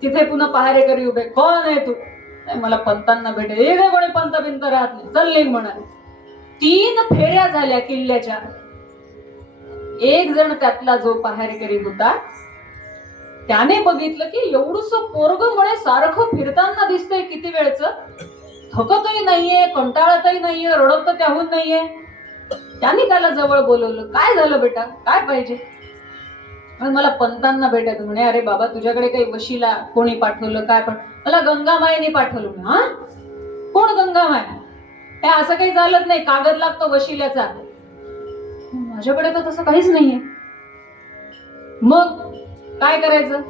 तिथे पुन्हा पहारेकरी उभे. कोण आहे तू? मला पंतांना भेटे. हे कोणी पंत बिंत राहत नाही, चल निघ म्हणाले. 3 फेऱ्या झाल्या किल्ल्याच्या. एक जण त्यातला जो पहारेकरी होता त्याने बघितलं की एवढूस पोरग म्हणे सारखं फिरताना दिसतंय, किती वेळचं, थकतही नाहीये, कंटाळतही नाहीये, रडत तर त्याहून नाहीये. त्यांनी त्याला जवळ बोलवलं. काय झालं बेटा, काय पाहिजे? मला पंतांना भेटायचं म्हणे. अरे बाबा, तुझ्याकडे काही वशिला कोणी पाठवलं काय? पण मला गंगामाईने पाठवलं. हा, कोण गंगामाई? हे असं काही चालत नाही, कागद लागतो वशिल्याचा. माझ्याकडे तर तसं काहीच नाहीये. मग काय करायचं?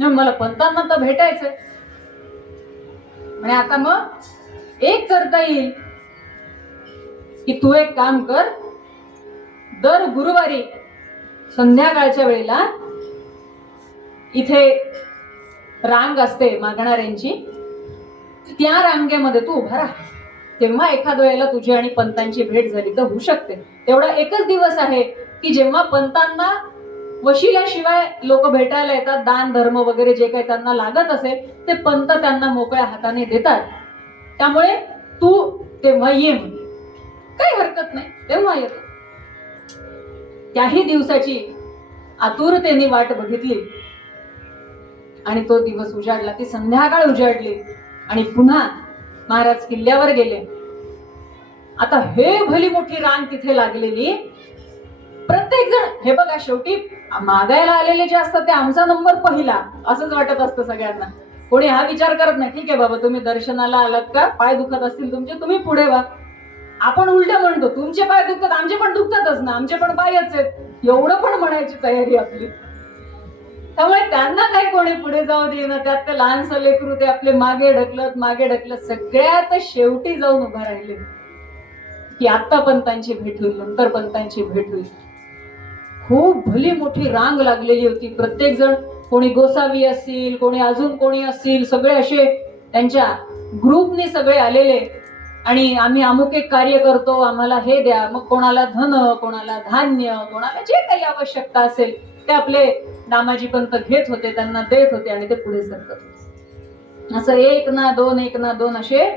मला पंतांना तर भेटायचंय. म्हणे आता मग एक करता येईल की तू एक काम कर, दर गुरुवारी संध्याकाळच्या वेळेला इथे रांग असते मागणाऱ्यांची, त्या रांगेमध्ये तू उभा राहा. तेव्हा एखाद्या वेळेला तुझी आणि पंतांची भेट झाली तर होऊ शकते. तेवढा एकच दिवस आहे की जेव्हा पंतांना वशिल्याशिवाय लोक भेटायला येतात. दान धर्म वगैरे जे काही त्यांना लागत असेल ते पंत त्यांना मोकळ्या हाताने देतात. त्यामुळे तू तेव्हा ये, काही हरकत नाही, तेव्हा येतो. त्याही दिवसाची आतुरतेने वाट बघितली आणि तो दिवस उजाडला. ती संध्याकाळ उजाडली आणि पुन्हा महाराज किल्ल्यावर गेले. आता हे भली मोठी रांग तिथे लागलेली. प्रत्येक जण, हे बघा, शेवटी मागायला आलेले जे असतात ते आमचा नंबर पहिला असंच वाटत असतं सगळ्यांना. कोणी हा विचार करत नाही, ठीक आहे बाबा, तुम्ही दर्शनाला आलात का, पाय दुखत असतील तुमचे, तुम्ही पुढे व्हा. आपण उलट म्हणतो, तुमचे पाय दुखतात, आमचे पण दुखतातच ना, आमचे पण पायच आहेत, एवढं पण म्हणायची तयारी आपली. त्यामुळे त्यांना काही कोणी पुढे जाऊ देईना. त्यात ते लहानसं लेकरू ते आपले मागे ढकलत सगळ्यात शेवटी जाऊन उभा राहिले की आता पंतांची भेट होईल, नंतर पंतांची भेट होईल. खूप भली मोठी रांग लागलेली होती. प्रत्येक जण, कोणी गोसावी असतील, कोणी अजून कोणी असतील, सगळे असे त्यांच्या ग्रुपने सगळे आलेले. आणि आम्ही अमुक एक कार्य करतो, आम्हाला हे द्या. मग कोणाला धन, कोणाला धान्य, कोणाला जे काही आवश्यकता असेल ते आपले दामाजी पंत घेत होते, त्यांना देत होते आणि ते पुढे सरकत होते. असं एक ना दोन असे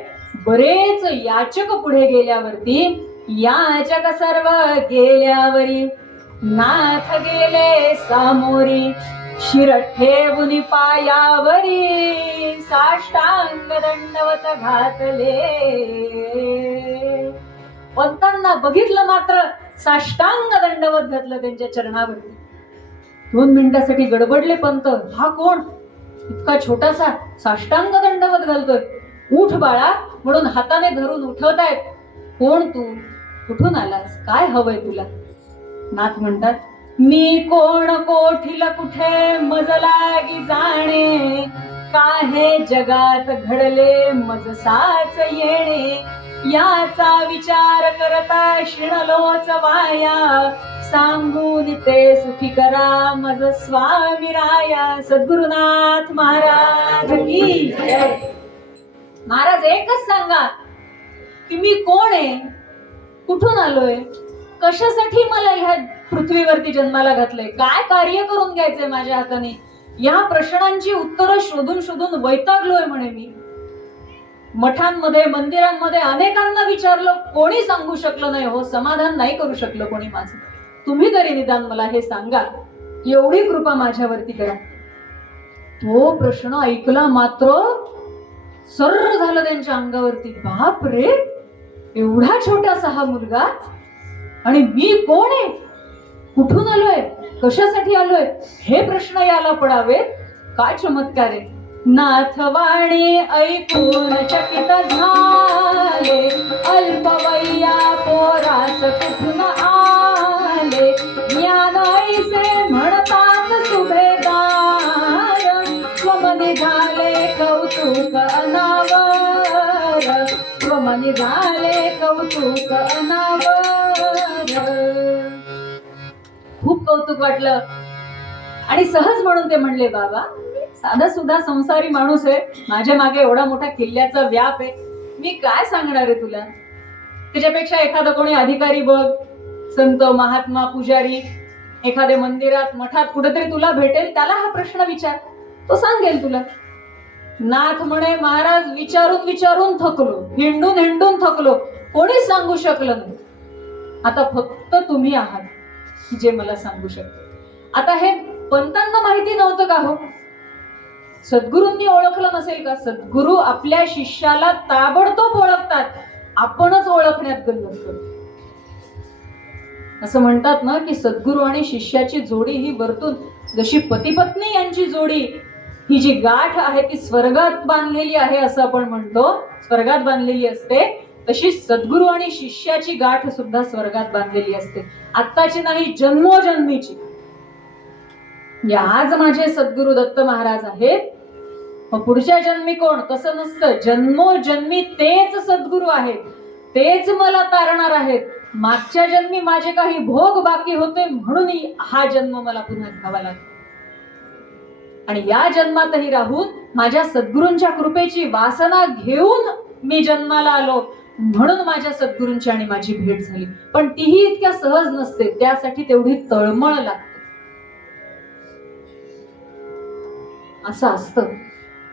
बरेच याचक पुढे गेल्यावरती, याचक सर्व गेल्यावरी नाथ गेले सामोरी, शिर ठेवून पायावरी साष्टांग दंडवत घातले. पंतांना बघितलं मात्र साष्टांग दंडवत घातलं त्यांच्या चरणावरती. 2 मिनिटासाठी गडबडले पंत. हा कोण इतका छोटासा साष्टांग दंडवत घालतोय? उठ बाळा म्हणून हाताने धरून उठवतायत. कोण तू, कुठून आलास, काय हवंय तुला? नाथ म्हणतात, मी कोण कोठीला कुठे मज लागी जाणे, काहे जगात घडले मज साच येणे, याचा विचार करता शिणलोच वाया, सांगून ते सुखी करा मज स्वामी राया. सद्गुरुनाथ महाराज की जय. महाराज एकच सांगा की मी कोण आहे, कुठून आलोय, कशासाठी मला ह्या पृथ्वीवरती जन्माला घातलंय, काय कार्य करून घ्यायचंय माझ्या हाताने. या प्रश्नांची उत्तरं शोधून शोधून वैतागलोय म्हणे मी. मठांमध्ये, मंदिरांमध्ये अनेकांना विचारलं, कोणी सांगू शकलं नाही हो, समाधान नाही करू शकलं कोणी माझं. तुम्ही तरी निदान मला हे सांगा, एवढी कृपा माझ्यावरती करा. तो प्रश्न ऐकला मात्र सर्र झालं त्यांच्या अंगावरती. बाप रे, एवढा छोटासा हा मुलगा, आणि मी कोण आहे, कुठून आलोय, कशासाठी आलोय, हे प्रश्न याला पडावेत. काय चमत्कार आहे. नाथवाणी ऐकून चकित झाले, अल्पवय्या पोरास कुठून आले, ज्ञान ऐसे म्हणतात सुभेदार, स्वमनी झाले कौतुक अनावर, स्वमनी झाले कौतुक अनावर. खूप कौतुक वाटलं आणि सहज म्हणून ते म्हणले, बाबा साधा सुद्धा संसारी माणूस आहे, माझ्या मागे एवढा मोठा किल्ल्याचा व्याप आहे, मी काय सांगणार आहे तुला? त्याच्यापेक्षा एखादा कोणी अधिकारी बघ, संत महात्मा पुजारी, एखाद्या मंदिरात मठात कुठेतरी तुला भेटेल, त्याला हा प्रश्न विचार, तो सांगेल तुला. नाथ म्हणे, महाराज विचारून विचारून थकलो, हिंडून हिंडून थकलो, कोणी सांगू शकलं नाही. आता फक्त तुम्ही आहात जे मला सांगू शकते. आता हे पंतांना माहिती नव्हतं का हो? सद्गुरूंनी ओळखलं नसेल का? सद्गुरू आपल्या शिष्याला ताबडतोब ओळखतात, आपणच ओळखण्यात गल्लत करतो. असं म्हणतात ना की सद्गुरू आणि शिष्याची जोडी ही वरतून, जशी पती पत्नी यांची जोडी, ही जी गाठ आहे ती स्वर्गात बांधलेली आहे असं आपण म्हणतो, स्वर्गात बांधलेली असते, तशी सद्गुरू आणि शिष्याची गाठ सुद्धा स्वर्गात बांधलेली असते, आत्ताची नाही, जन्मोजन्मीची. आज माझे सद्गुरू दत्त महाराज आहेत, मग पुढच्या जन्मी कोण? तसं नसतं, जन्मोजन्मी तेच सद्गुरू आहेत, तेच मला तारणार आहेत. मागच्या जन्मी माझे काही भोग बाकी होते म्हणून हा जन्म मला पुन्हा घ्यावा लागला, आणि या जन्मातही राहून माझ्या सद्गुरूंच्या कृपेची वासना घेऊन मी जन्माला आलो, म्हणून माझ्या सद्गुरूंची आणि माझी भेट झाली. पण तीही इतक्या सहज नसते, त्यासाठी तेवढी तळमळ लागते. असं असतं.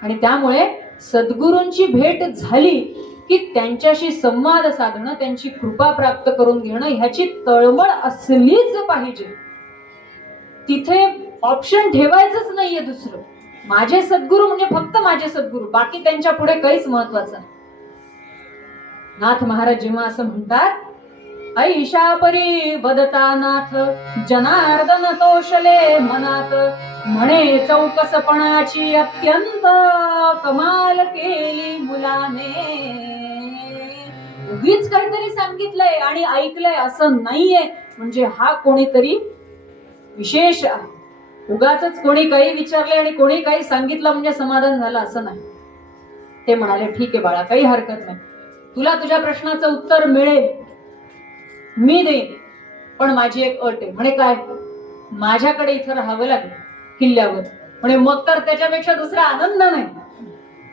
आणि त्यामुळे सद्गुरूंची भेट झाली की त्यांच्याशी संवाद साधणं, त्यांची कृपा प्राप्त करून घेणं, ह्याची तळमळ असलीच पाहिजे. तिथे ऑप्शन ठेवायचंच नाहीये दुसरं. माझे सद्गुरू म्हणजे फक्त माझे सद्गुरू, बाकी त्यांच्या पुढे काहीच महत्वाचं नाही. नाथ महाराज जेव्हा असं म्हणतात, ऐशा परी वदता नाथ जनार्दन तोषले मनात, म्हणे चौकसपणाची अत्यंत कमाल केली मुलाने. उगीच काहीतरी सांगितलंय आणि ऐकलंय असं नाहीये, म्हणजे हा कोणीतरी विशेष आहे. उगाच कोणी काही विचारले आणि कोणी काही सांगितलं म्हणजे समाधान झालं असं नाही. ते म्हणाले, ठीक आहे बाळा, काही हरकत नाही, तुला तुझ्या प्रश्नाचं उत्तर मिळेल, मी देईन, पण माझी एक अट आहे. म्हणे काय? माझ्याकडे इथं राहावं लागेल किल्ल्यावर. म्हणे मग तर त्याच्यापेक्षा दुसरा आनंद नाही,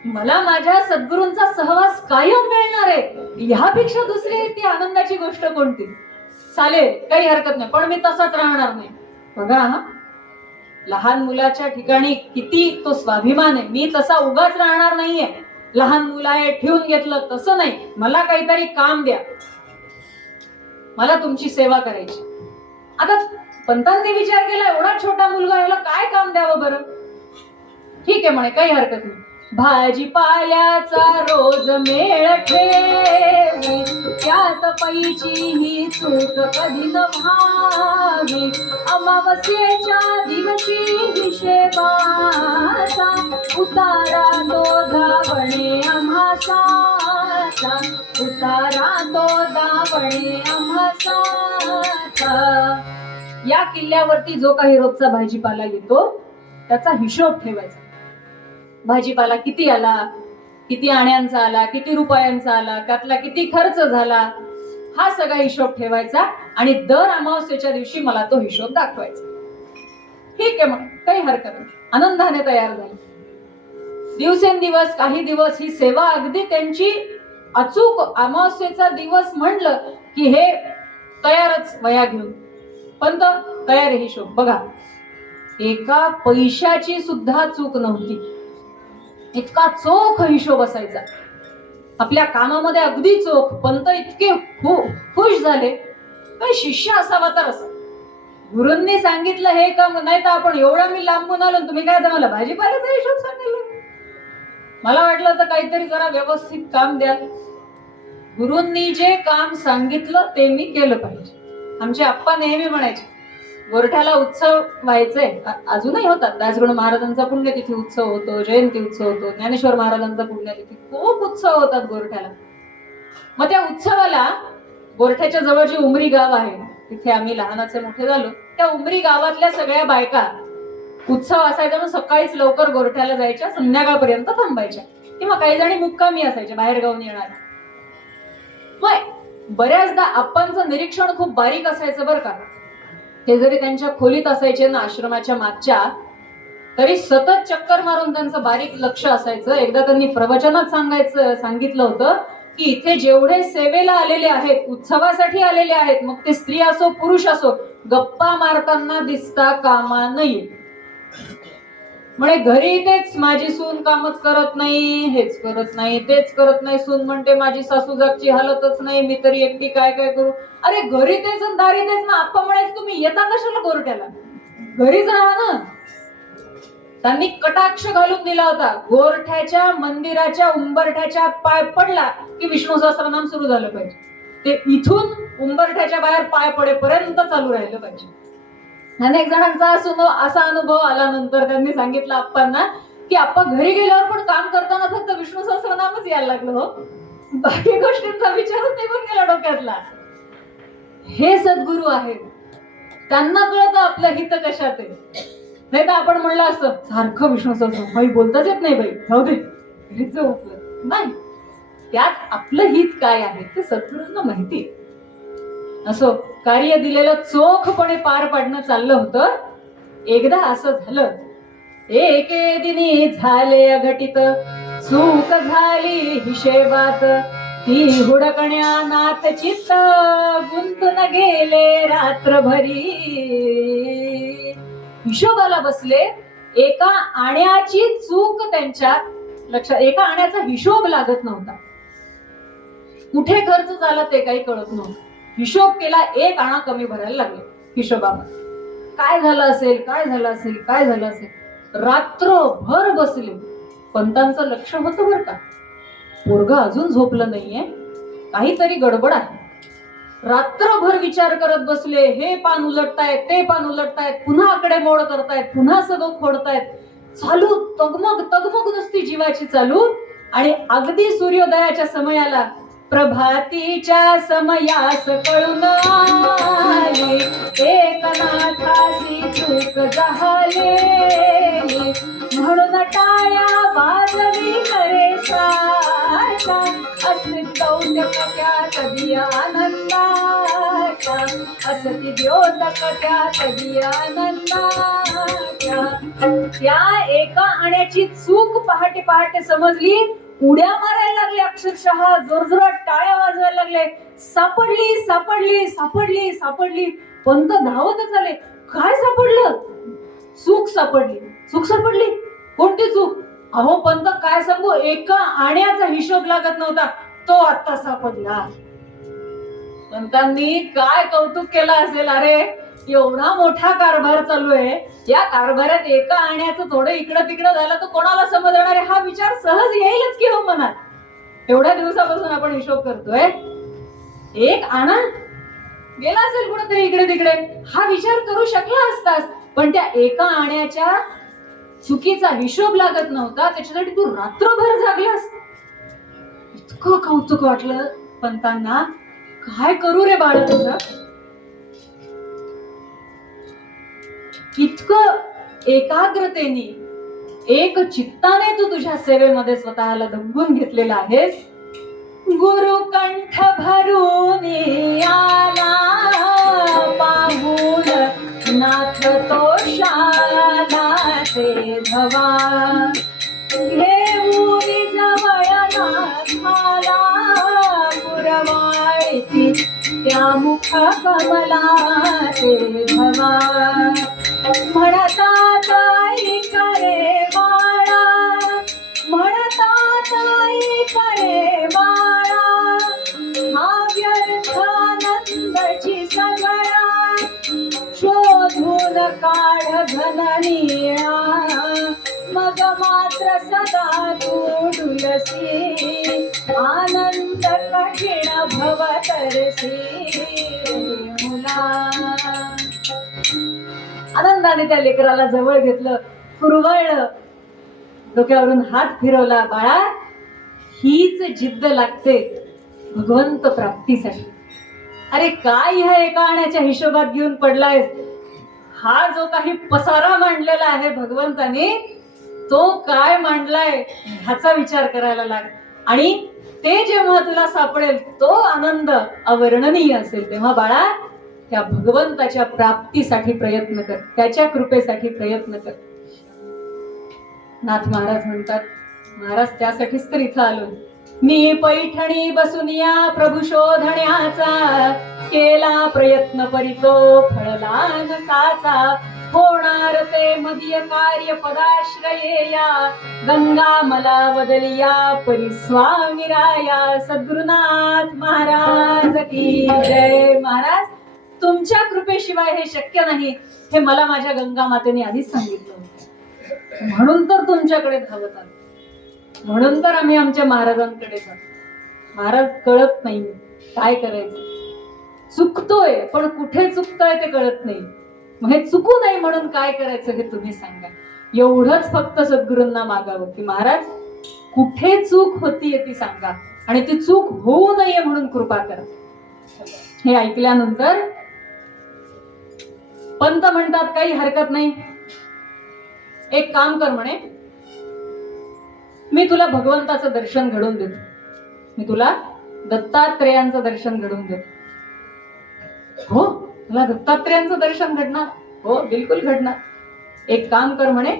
मला माझ्या सद्गुरूंचा सहवास कायम मिळणार आहे, ह्यापेक्षा दुसरी ती आनंदाची गोष्ट कोणती? चालेल, काही हरकत नाही, पण मी तसाच राहणार नाही. बघा हा, लहान मुलाच्या ठिकाणी किती तो स्वाभिमान आहे. मी तसा उगाच राहणार नाहीये, लहान मुलं आहे ठेवून घेतलं तसं नाही, मला काहीतरी काम द्या, मला तुमची सेवा करायची. आता पंतांनी विचार केला, एवढा छोटा मुलगा, याला काय काम द्यावं बरं? ठीक आहे म्हणे, काही हरकत नाही, भाजीपाल्याचा रोज मेळ ठेवी, त्यात पैची ही चूक कधी न व्हावी, अमावस्येच्या दिवशी हिशेबाचा उतारा तो धावणे आम्हासाचा, उतारा तो धावणे आम्हासाचा. या किल्ल्यावरती जो काही रोजचा भाजीपाला येतो त्याचा हिशोब ठेवायचा. भाजीपाला किती आला, किती आण्यांचा आला, किती रुपयांचा आला, त्यातला किती खर्च झाला, हा सगळा हिशोब ठेवायचा आणि दर अमावस्येच्या दिवशी मला तो हिशोब दाखवायचा. ठीक आहे, मग काही हरकत नाही, आनंदाने तयार झाले. दिवसेंदिवस काही दिवस ही सेवा अगदी त्यांची अचूक. अमावस्येचा दिवस म्हणलं की हे तयारच वया घेऊन, पण तयार हिशोब बघा, एका पैशाची सुद्धा चूक नव्हती, इतका चोख हिशोब असायचा. आपल्या कामामध्ये अगदी चोख. पंत इतके खुश झाले, काही शिष्य असावा तर असा. गुरूंनी सांगितलं हे काम, नाही तर आपण एवढा मी लांबून आलो, तुम्ही काय तर मला भाजीपाल्याचा हिशोब सांगितलं. मला वाटलं तर काहीतरी जरा व्यवस्थित काम द्याल. गुरूंनी जे काम सांगितलं ते मी केलं पाहिजे. आमचे आप्पा नेहमी म्हणायचे, गोरठ्याला उत्सव व्हायचे, अजूनही होतात. दासगणू महाराजांचा पुण्यतिथी उत्सव होतो, जयंती उत्सव होतो, ज्ञानेश्वर महाराजांचा पुण्यतिथी, खूप उत्सव होतात गोरठ्याला. मग त्या उत्सवाला गोरठ्याच्या जवळ जी उमरी गाव आहे, तिथे आम्ही लहानाचे मोठे झालो, त्या उमरी गावातल्या सगळ्या बायका उत्सव असायचा म्हणून सकाळीच लवकर गोरठ्याला जायच्या, संध्याकाळपर्यंत थांबायच्या, किंवा काही जणी मुक्कामी असायच्या, बाहेर गावून येणार. मग बऱ्याचदा आप्पांचं निरीक्षण खूप बारीक असायचं बरं का. ते जरी त्यांच्या खोलीत असायचे ना आश्रमाच्या मागच्या, तरी सतत चक्कर मारून त्यांचं बारीक लक्ष असायचं. एकदा त्यांनी प्रवचनात सांगितलं होतं की इथे जेवढे सेवेला आलेले आहेत, उत्सवासाठी आलेले आहेत, मग ते स्त्री असो पुरुष असो, गप्पा मारताना दिसता कामा नये. म्हणे घरी तेच माझी सून कामच करत नाही, हेच करत नाही, तेच करत नाही. सून म्हणते माझी सासू जागची हालतच नाही, मी तरी एकटी काय काय करू. अरे घरी तेच आणि दारी तेच ना. आप्पा म्हणायचं तुम्ही येता कशाला गोरट्याला, घरीच राहा ना. त्यांनी कटाक्ष घालून दिला होता. गोरठ्याच्या मंदिराच्या उंबरठ्याच्या पाय पडला की विष्णू सहस्त्रनाम सुरू झालं पाहिजे. ते इथून उंबरठ्याच्या बाहेर पाय पडेपर्यंत चालू राहिलं पाहिजे. अनेक जणांचा असा अनुभव आल्यानंतर त्यांनी सांगितलं आप्पांना की आप्पा घरी गेल्यावर पण काम करताना फक्त विष्णू सहस्त्रनामच यायला लागलं हो, बाकी गोष्टींचा विचारच निघून गेला डोक्यातला. हे सद्गुरू आहेत, त्यांना कळतं आपलं हित कशात आहे. नाही तर आपण म्हणलं असतं सारखं विष्णू सहस्त्रनाम, बाई बोलताच येत नाही बाई, जाऊ दे घरीच जाऊ आपलं. नाही, त्यात आपलं हित काय आहे ते सद्गुरूंना माहिती आहे. असो, कार्य दिलेलं चोखपणे पार पाडणं चाललं होतं. एकदा असं झालं, एके दिनी झाले अघटित, चूक झाली हिशेबात, ती हुडकण्या नाथ चित्त, गुंतून गेले रात्रभरी. हिशोबाला बसले, एका आण्याची चूक त्यांच्या लक्षात, एका आण्याचा हिशोब लागत नव्हता. कुठे खर्च झाला ते काही कळत नव्हतं. हिशोब केला, एक आणा कमी भरायला लागले हिशोबामध्ये. काय झालं असेल, काय झालं असेल, काय झालं असेल. रात्रभर बसले. पंतांचं लक्ष होतं बरं का, पोरगं अजून झोपलं नाहीये, काहीतरी गडबड आहे. रात्रभर विचार करत बसले. हे पान उलटतायत, ते पान उलटतायत, पुन्हा आकडेमोड करतायत, पुन्हा सगळं खोडतायत. चालू तगमग तगमग नुसती जीवाची चालू. आणि अगदी सूर्योदयाच्या समयाला, प्रभातीच्या समयास कळून आले, एकनाथाची चूक झाले, म्हणून टाळ्या वाजवी करे साचा, असली कौतुक त्यात दिया आनंदाचा, असती द्योतक त्यात दिया आनंदाचा. त्या एका आण्याची चूक पहाटे पहाटे समजली. उड्या मारायला लागले, अक्षरशः जोरजोरात टाळ्या वाजवायला लागले. सापडली सापडली सापडली सापडली. पंत धावतच आले. काय सापडलं? चूक सापडली. चूक सापडली? कोणती चूक? अहो पंत काय सांगू, एका आण्याचा हिशोब लागत नव्हता, तो आता सापडला. पंतांनी काय कौतुक केलं असेल. अरे एवढा मोठा कारभार चालू आहे, या कारभारात एका आण्याचं थोडं इकडं तिकडं झालं तर कोणाला समजणार आहे. हा विचार सहज येईलच की हो मनात. एवढ्या दिवसापासून आपण हिशोब करतोय, एक आणा गेला असेल कुठेतरी इकडे तिकडे, हा विचार करू शकला असतास. पण त्या एका आण्याच्या चुकीचा हिशोब लागत नव्हता, त्याच्यासाठी तू रात्रभर जागलास. इतकं कौतुक वाटलं पंतांना. काय करू रे बाळ तुझं, इतकं एकाग्रतेने एक चित्ताने तू तुझ्या सेवेमध्ये स्वतःला दंबून घेतलेला आहेस. गुरु कंठ भरून आला, पाहून नाथ तो शाला ते धवा, घेऊन जवळ नाथाला, पुरवाळी त्या मुख कमला ते धवा. म्हणता ताई करे बाळा, म्हणता ताई करे बाळा, हा व्यर्थ आनंदची सगळा, शोधून काढ घननिळा, मग मात्र सदा तू डुलसी, आनंद कठीण भवतरसी मुला. आनंदाने त्या लेकराला जवळ घेतलं, पुरवळलं, डोक्यावरून हात फिरवला. बाळा, हीच जिद्द लागते भगवंत प्राप्तीसाठी. अरे काय ह्या एका आण्याच्या हिशोबात घेऊन पडलाय. हा जो काही पसारा मांडलेला आहे भगवंताने, तो काय मांडलाय ह्याचा विचार करायला लाग. आणि ते जेव्हा तुला सापडेल तो आनंद अवर्णनीय असेल, तेव्हा बाळा त्या भगवंताच्या प्राप्तीसाठी प्रयत्न कर, त्याच्या कृपेसाठी प्रयत्न कर. नाथ महाराज म्हणतात, महाराज त्यासाठीच तर इथं आलो. मी पैठणी बसून या प्रभू शोधण्याचा, केला प्रयत्न परितो फळला नसाचा. होणार ते मदीय कार्य पदाश्रये या, गंगा मला वदलिया परिस्वामी राया. सद्गुरुनाथ महाराज की जय. महाराज, तुमच्या कृपेशिवाय हे शक्य नाही, हे मला माझ्या गंगा मातेने आधीच सांगितलं होतं. म्हणून तर तुमच्याकडे धावत आलो, म्हणून तर आम्ही आमच्या महाराजांकडे जातो. महाराज, कळत नाही काय करायचं, चुकतोय पण कुठे चुकतोय ते कळत नाही. मग हे चुकू नये म्हणून काय करायचं हे तुम्ही सांगा. एवढंच फक्त सद्गुरूंना मागावं की महाराज, कुठे चूक होतीये ती सांगा आणि ती चूक होऊ नये म्हणून कृपा करा. हे ऐकल्यानंतर पंत म्हणतात, काही हरकत नाही, एक काम कर म्हणे, मी तुला भगवंताचं दर्शन घडवून देतो. मी तुला दत्तात्रेयांचं दर्शन घडवून देतो. हो, तुला दत्तात्रेयांचं दर्शन घडणार? हो, बिलकुल घडणार. एक काम कर म्हणे,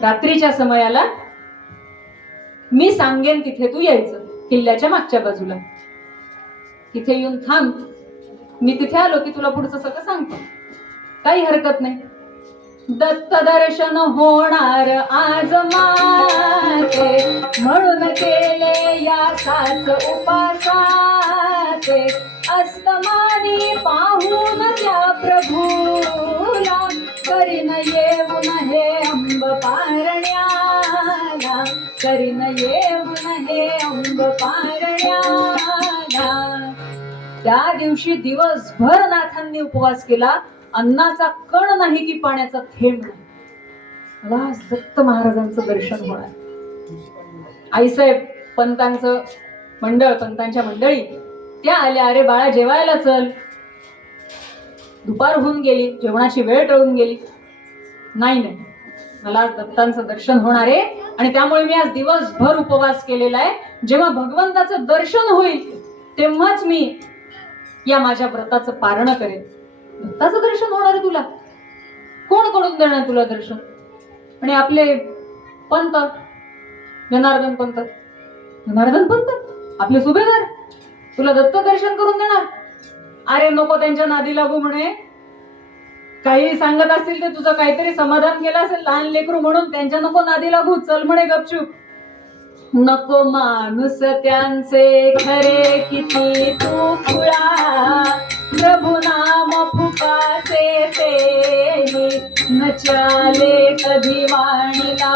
रात्रीच्या समयाला मी सांगेन तिथे तू यायचं, किल्ल्याच्या मागच्या बाजूला. तिथे येऊन थांब, मी तिथे आलो की तुला पुढचं सगळं सांगतो. काही हरकत नाही. दत्त दर्शन होणार आज माझे, म्हणून केले यासाच उपासाचे. अस्तमानी पाहून त्या प्रभूला, करीन येऊन हे अंब पारण्याला, करीन येऊन हे अंब पारण्याला. त्या दिवशी दिवसभर नाथांनी उपवास केला. अन्नाचा कण नाही की पाण्याचा थेंब नाही. मला आज दत्त महाराजांचं दर्शन होणार. आईसाहेब पंतांचं मंडळ, पंतांच्या मंडळी त्या आल्या, अरे बाळा जेवायला चल. दुपार होऊन गेली, जेवणाची वेळ टळून गेली. नाही नाही, मला आज दत्तांचं दर्शन होणार आहे आणि त्यामुळे मी आज दिवसभर उपवास केलेला आहे. जेव्हा भगवंताचं दर्शन होईल तेव्हाच मी या माझ्या व्रताचं पारण करेन. दत्ताचं दर्शन होणार आहे तुला? कोण करून देणार तुला दर्शन? आणि आपले पंत, जनार्दन पंत, जनार्दन पंत आपले सुभेदार तुला दत्त दर्शन करून देणार? अरे नको त्यांच्या नादी लागू म्हणे. काही सांगत असतील ते तुझं काहीतरी समाधान केलं असेल, लहान लेकरू म्हणून त्यांच्या नको नादी लागू. चल म्हणे गपचूप. नको माणूस त्यांचे खरे किती तू खुळा, प्रभु नाम फुकाचे ते न चाले कधी वाणीला.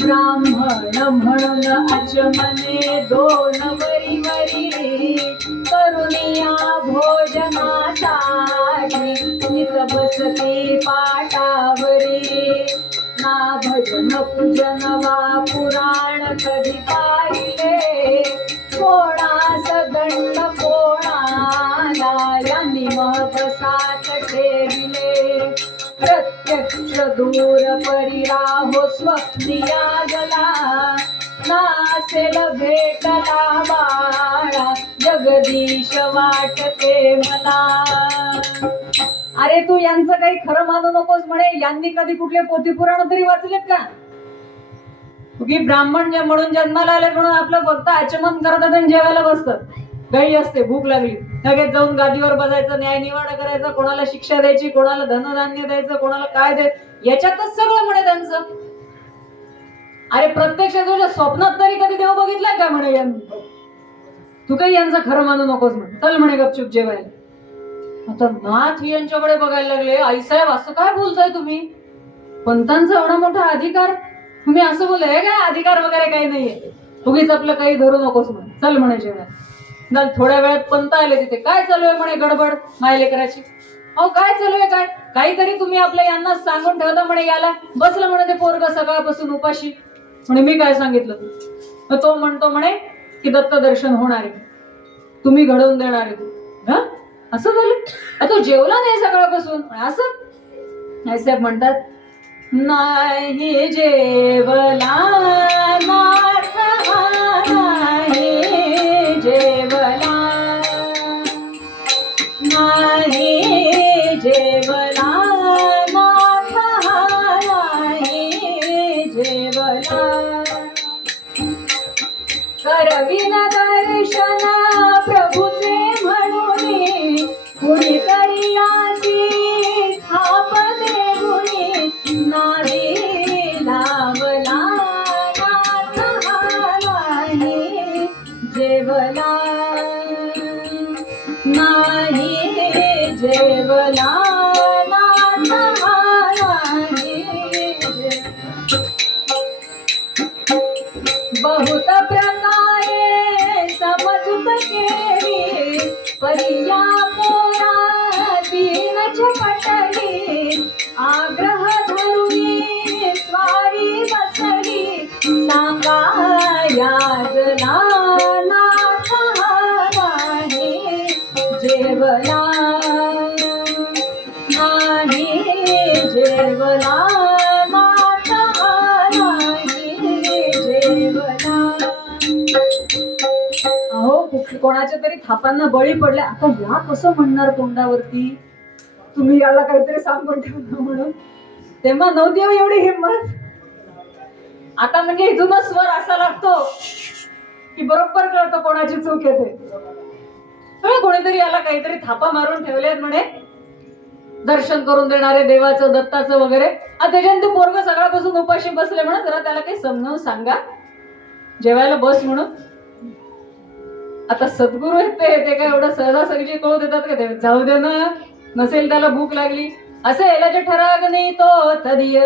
ब्राह्मण म्हणून अचमने दोन वरी वरी, करुनिया भोजनासाठी नित बसती पाटावरी. ना भजन पूजन वा पुराण कधी पाहिले, कोणास दंड कोणाला यांनी महबसात ठेविले. प्रत्यक्ष दूर परिराहो स्वप्निया गला, नासेल भेटला बाळा जगदीश वाटते मला. अरे तू यांचं काही खरं मानू नकोस म्हणे. यांनी कधी कुठले पोथी पुराण तरी वाचलेत का? की ब्राह्मण म्हणून जन्माला आले म्हणून आपलं फक्त आचमन करतात आणि जेवायला बसतात. गाई असते, भूक लागली, लगेच जाऊन गादीवर बसायचं, न्याय निवाडा करायचा, कोणाला शिक्षा द्यायची, कोणाला धनधान्य द्यायचं, कोणाला काय द्यायचं, याच्यातच सगळं म्हणे त्यांचं. अरे प्रत्यक्ष तुझ्या स्वप्नात तरी कधी देव बघितलाय का म्हणे यांनी? तू काही यांचं खरं मानू नकोस म्हणे. चल म्हणे गपचूप जेवायला. आता नाथ यांच्याकडे बघायला लागले. आईसाहेब असं काय बोलताय तुम्ही? पंतांचा एवढा मोठा अधिकार तुम्ही असं बोलताय? काय अधिकार वगैरे काही नाहीये, उगीच आपलं काही धरू नकोस म्हणे. चल म्हणे जेवायला. थोड्या वेळात पंत आले तिथे. काय चालू आहे म्हणे गडबड मायले करायची? अहो काय चालू आहे? काय काहीतरी तुम्ही आपल्या यांना सांगून ठेवता म्हणे. याला बसलं म्हणे ते पोरग सकाळपासून उपाशी. म्हणे मी काय सांगितलं? तो म्हणतो म्हणे की दत्त दर्शन होणार आहे, तुम्ही घडवून देणार आहे. असं झालं? तो जेवला नाही सकाळपासून असं? आईसाहेब म्हणतात, नाही जेवला नाथ, नाही जेवला, नाही जेवला नाथ, नाही जेवला नाही जेवला नाथ नाही बहुत प्रकारे समजूत केली परिया पोरा तीन छपटली आग्रह धरुनी स्वारी बसली सांगा याजला नाथ नाही जेवला नाही जेवला नाथ नाही जेवला. अहो कोणाच्या तरी थापांना बळी पडल्या. आता या कसं म्हणणार तोंडावरती तुम्ही याला काहीतरी सांगून ठेवलं म्हणून. तेव्हा नव्हती हो एवढी हिंमत. आता म्हणजे इथूनच स्वर असा लागतो की बरोबर कळतं कोणाची चूक येते. कोणीतरी याला काहीतरी थापा मारून ठेवले म्हणे दर्शन करून देणारे देवाचं दत्ताचं वगैरे. त्याच्याने ते पोरग सकाळपासून उपाशी बसले म्हणून जरा त्याला काही समजावून सांगा जेवायला बस म्हणून. आता सद्गुरू आहेत ते काय एवढं सहजासहजी कळू देतात का ते. जाऊ दे ना नसेल त्याला भूक लागली असेल जे ठराग्नी तो तदिय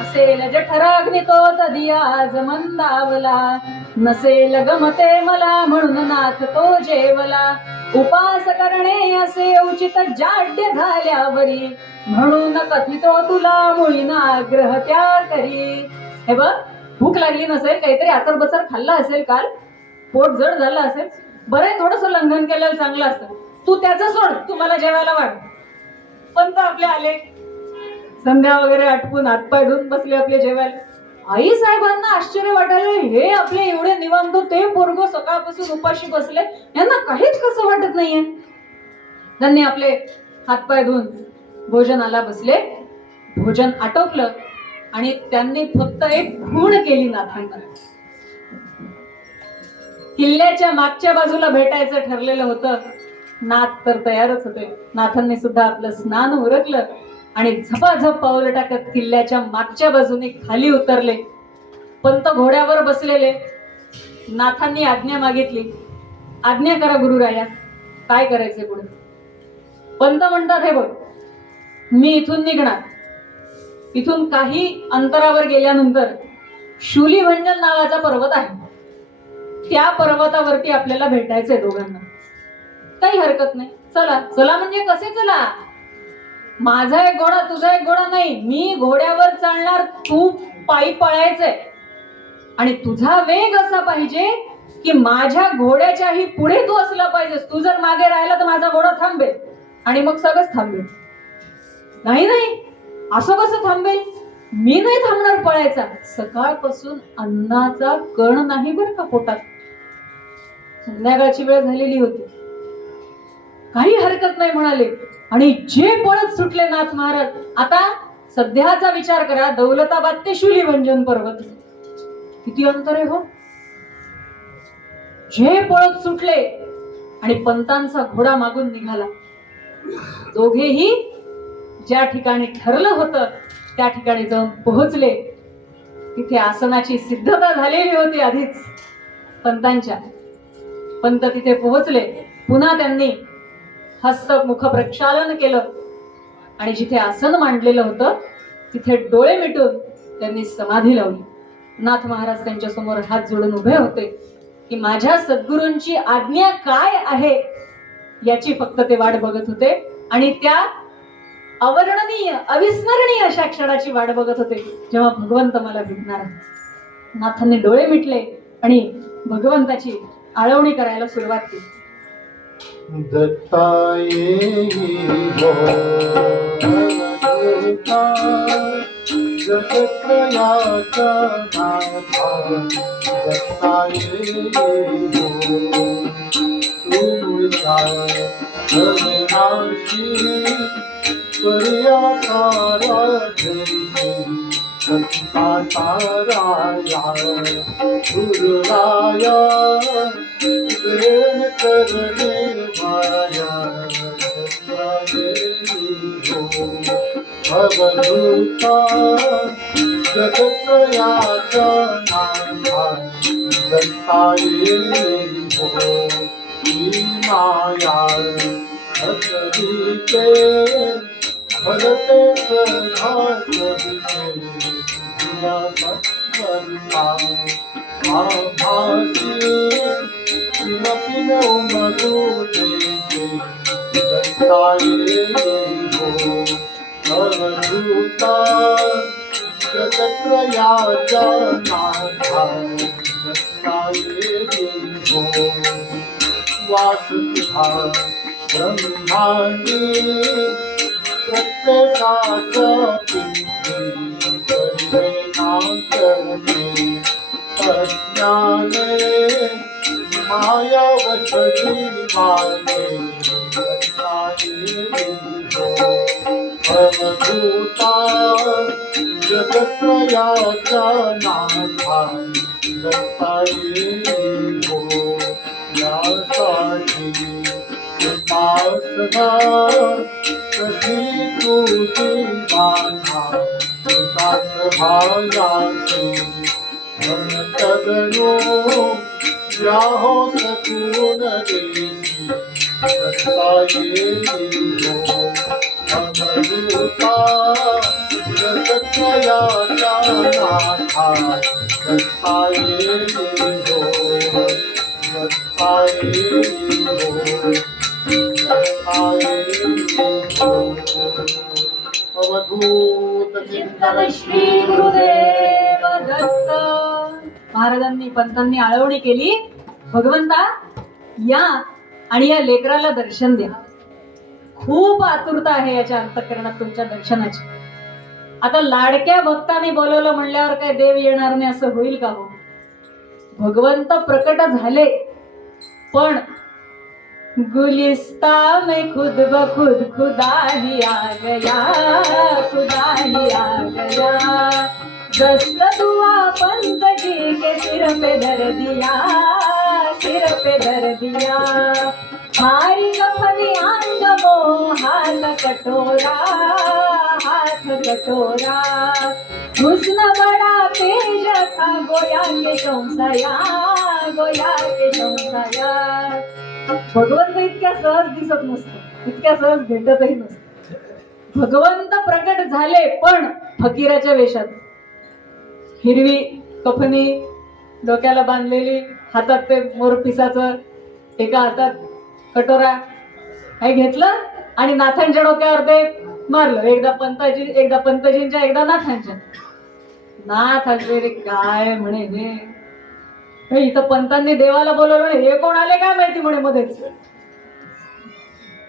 असेल जे ठराग्नी तो तदिय आज मंदावला नसेल गमते मला म्हणून नाथ तो जेवला उपास करणे असे उचित जाड्य झाल्यावरी म्हणून कथितो तुला मुळीना आग्रह त्या करी. हे बघ भूक लागली नसेल काहीतरी आचर बचर खाल्ला असेल काल पोट जड झालं असेल बरं थोडस लंघन केलेलं चांगलं असतं. तू त्याचं सोड तू मला जेवायला वाढ. पंत आपले आले संध्या वगैरे आटपून हातपाय धुवून बसले आपले जेवायला. आई साहेबांना आश्चर्य वाटायला हे आपले एवढे निवांत ते पोरग सकाळपासून उपाशी बसले यांना काहीच कसं वाटत नाहीये. त्यांनी आपले हातपाय धुवून भोजनाला बसले. भोजन आटोपलं आणि त्यांनी फक्त एक खूण केली नाथांना. किल्ल्याच्या मागच्या बाजूला भेटायचं ठरलेलं होतं. नाथ तर तयारच होते. नाथांनी सुद्धा आपलं स्नान उरकलं आणि झपाझप पाऊल टाकत किल्ल्याच्या मागच्या बाजूने खाली उतरले. पंत घोड्यावर बसलेले. नाथांनी आज्ञा मागितली. आज्ञा करा गुरुराया काय करायचंय पुढे. पंत म्हणतात हे बघ मी इथून निघणार. इथून काही अंतरावर गेल्यानंतर शूलिभंजन नावाचा पर्वत आहे. त्या पर्वतावरती आपल्याला भेटायचंय दोघांना. काही हरकत नाही चला. चला म्हणजे कसे चला. माझा एक घोडा तुझा एक घोडा नाही. मी घोड्यावर चालणार तू पायी पळायचंय आणि तुझा वेग असा पाहिजे की माझ्या घोड्याच्याही पुढे तू असला पाहिजेस. तू जर मागे राहिला तर माझा घोडा थांबेल आणि मग सगळंच थांबेल. नाही नाही असं कसं थांबेल. मी नाही थांबणार पळायचा. सकाळपासून अन्नाचा कण नाही बरं का पोटात. संध्याकाळची वेळ झालेली होती. काही हरकत नाही म्हणाले आणि जे पळत सुटले नाथ महाराज. आता सध्याचा विचार करा दौलताबाद ते शूलिभंजन पर्वत किती अंतर आहे हो. जे पळत सुटले आणि पंतांचा घोडा मागून निघाला. दोघेही ज्या ठिकाणी ठरलं होतं त्या ठिकाणी जाऊन पोहोचले. तिथे आसनाची सिद्धता झालेली होती आधीच पंतांच्या. पंत तिथे पोहोचले. पुन्हा त्यांनी हस्त मुख प्रक्षालन केलं आणि जिथे आसन मांडलेलं होतं तिथे डोळे मिटून त्यांनी समाधी लावली. नाथ महाराज त्यांच्या समोर हात जोडून उभे होते की माझ्या सद्गुरूंची आज्ञा काय आहे याची फक्त ते वाट बघत होते आणि त्या अवर्णनीय अविस्मरणीय अशा क्षणाची वाट बघत होते जेव्हा भगवंत मला भेटणार. नाथांनी डोळे मिटले आणि भगवंताची आळवणी करायला सुरुवात केली. दत्ता येई हो जगत्रयाचा नाथा दत्ता येई हो तुझा अविनाशी पर्या तारा धरी दत्ता ताराया गुरुराया प्रेम करणे माया अवधूता जगत्रयाचा नाथा जगता येईल हो ही माया हसरीते भरते सदासविते तुझ्या सत्वरिता आभासी किमपि न उमगुते जगता येईल हो अवधूता जगत्रयाच्या नाथा जगता येईल हो वास तुझा ब्रह्मांडी प्रत्येकाच्या पिंडी परिणा करते अज्ञाने माया वशली वाटे जगता येईल हो अवधूता जगत्रयाच्या नाथा जगता येईल हो यासाठी उपासना कशी तुझी बांधा एकाच भायाची तगणो या हो सकून देशी जगता येईल हो अमृता जगत्रयाच्या नाथा जगता येईल हो जगता येईल हो जगता येईल हो अवधूत चिंतन श्री गुरुदेव दत्त. महाराजांनी पंतांनी आळवणी केली, भगवंता या आणि या लेकराला दर्शन द्या. खूप आतुरता आहे याच्या अंतःकरणात तुमच्या दर्शनाची. आता लाडक्या भक्ताने बोलवलं म्हणल्यावर काय देव येणार नाही असं होईल का हो? भगवंत प्रकट झाले, पण गुलिस्ता में खुद ब खुद खुदा ही आ गया, खुदा ही आ गया. दस्त दुआ पंत जी के सिर पे धर दिया, सिर पे धर दिया. भारी कफनी अंग वो हाथ कटोरा, हाथ कटोरा. हुस्न बड़ा तेज था गोया के शौंसया, गोया के शौंसया. भगवंत इतक्या सहज दिसत नसतो, इतक्या सहज भेटतही नसतो. भगवंत प्रकट झाले पण फकीराच्या वेशात. हिरवी कफनी, डोक्याला बांधलेली, हातात ते मोरपिसाचं, एका हातात कटोरा हे घेतलं आणि नाथांच्या डोक्यावर ते मारलं. एकदा पंतजींच्या एकदा नाथांच्या. नाथ हसले, रे काय म्हणे हे इथं पंतांनी देवाला बोलवलं, हे कोण आले काय माहिती म्हणे मध्येच.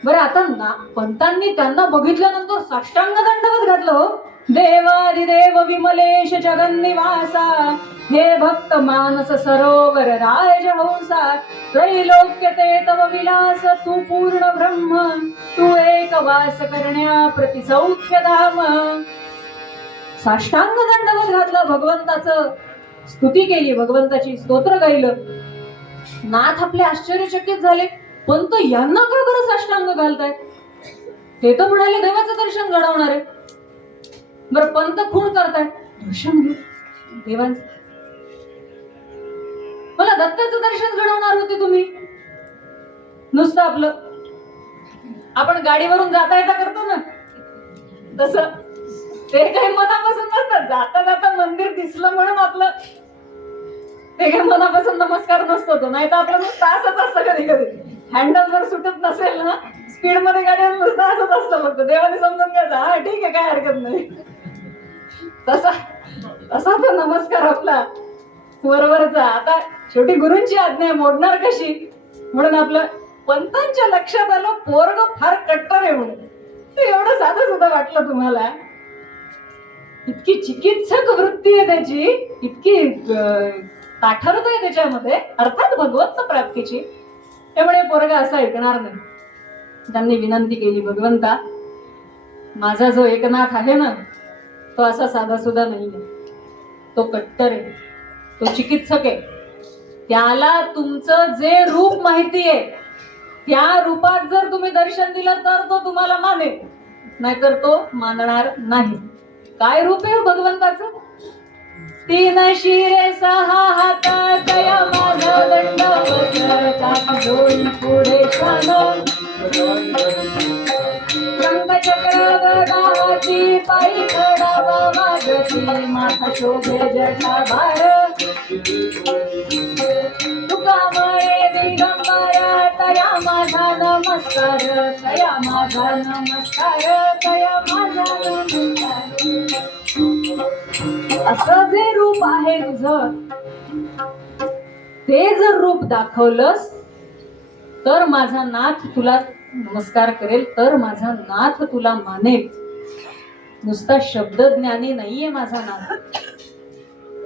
बरं आता पंतांनी त्यांना बघितल्यानंतर साष्टांग दंडवत घातलं हो. देवादिदेव विमलेश जगन्निवासा, हे भक्त मानस सरोवर राजहंसा. त्रैलोक्य ते तव विलास, तू पूर्ण ब्रह्म, तू एक वास करण्या प्रति सौख्य धाम. साष्टांग दंडवत घातलं, भगवंताचं स्तुती केली, भगवंताची स्तोत्र गायलं. नाथ आपले आश्चर्यचकित झाले, पण तो यांना का बरं साष्टांग घालताय? ते तर म्हणाले देवाचं दर्शन घडवणार आहे. बरं पंत खूण करताय, दर्शन घे देवांचं. मला दत्ताचं दर्शन घडवणार होते तुम्ही. नुसतं आपलं आपण गाडीवरून जाता येता करतो ना तसं, ते काही मनापासून नसतं. जाता जाता मंदिर दिसलं म्हणून आपलं ते काही मनापासून नमस्कार नसतो तो. नाही तर आपलं नुसतं असंच असतं. कधी कधी हँडल जर सुटत नसेल ना, स्पीड मध्ये गाडी नुसतं असंच असतं. फक्त देवाने समजून घ्यायचं, हा ठीक आहे काय हरकत नाही. तसा तसा तो नमस्कार आपला वरवरचा. आता शेवटी गुरूंची आज्ञा मोडणार कशी, म्हणून आपलं पंतांच्या लक्षात आलं पोरग फार कट्टर आहे म्हणून. ते एवढं साधं सुद्धा वाटलं तुम्हाला? इतकी चिकित्सक वृत्ती आहे त्याची, इतकी ताठरता आहे त्याच्यामध्ये, अर्थात भगवंत प्राप्तीची. त्यामुळे पोरगा असं ऐकणार नाही. त्यांनी विनंती केली, भगवंता माझा जो एकनाथ आहे ना, तो असा साधा सुद्धा नाही, तो कट्टर आहे, तो चिकित्सक आहे. त्याला तुमचं जे रूप माहिती आहे त्या रूपात जर तुम्ही दर्शन दिलं तर तो तुम्हाला मानेल, नाहीतर तो मानणार नाही. काय रूप आहे भगवंताचं? तीन शिरे सहा हात तया माझा दंडवत चाक जोडी पुढे शान रंगचक्र गदाची पायी खडावा वाजती माथा शोभे जटाभार तुकामुळे दिगंबर तया माझा नमस्कार तया माझा नमस्कार तया माझा नमस्कार. असं जे रूप आहे तुझं ते जर रूप दाखवलंस तर माझा नाथ तुला नमस्कार करेल, तर माझा नाथ तुला मानेल. नुसता शब्द ज्ञानी नाहीये माझा नाथ.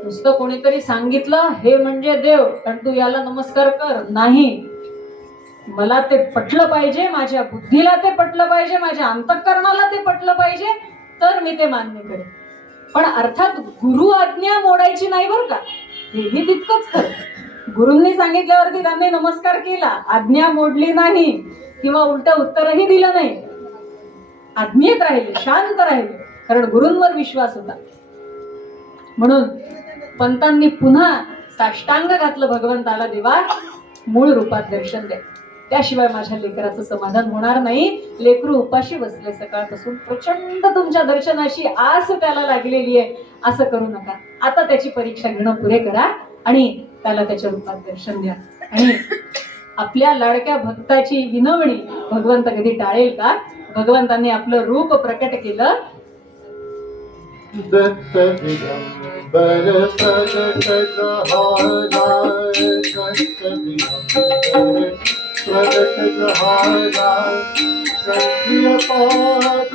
नुसतं कोणीतरी सांगितलं हे म्हणजे देव आणि तू याला नमस्कार कर, नाही. मला ते पटलं पाहिजे, माझ्या बुद्धीला ते पटलं पाहिजे, माझ्या अंतःकरणाला ते पटलं पाहिजे, तर मी ते मान्य करेन. पण अर्थात गुरु आज्ञा मोडायची नाही बरं का, हेही तितकंच खरं. गुरूंनी सांगितल्यावरती त्यांनी नमस्कार केला, आज्ञा मोडली नाही किंवा उलट उत्तरही दिलं नाही, आज्ञेत राहिले, शांत राहिले, कारण गुरूंवर विश्वास होता. म्हणून पंतांनी पुन्हा साष्टांग घातलं भगवंताला, देवा मूळ रूपात दर्शन द्या, त्याशिवाय माझ्या लेकराचं समाधान होणार नाही. लेकरू उपाशी बसले सकाळपासून, प्रचंड तुमच्या दर्शनाशी आस त्याला लागलेली आहे, असं करू नका. आता त्याची परीक्षा घेणं पुरे करा आणि त्याला त्याच्या रूपात दर्शन द्या. आणि आपल्या लाडक्या भक्ताची विनवणी भगवंत कधी टाळेल का? भगवंतांनी आपलं रूप प्रकट केलं. दत्त दिगंबर प्रगट जहाला, दत्त दिगंबर प्रगट जहाला, कंठीय पाद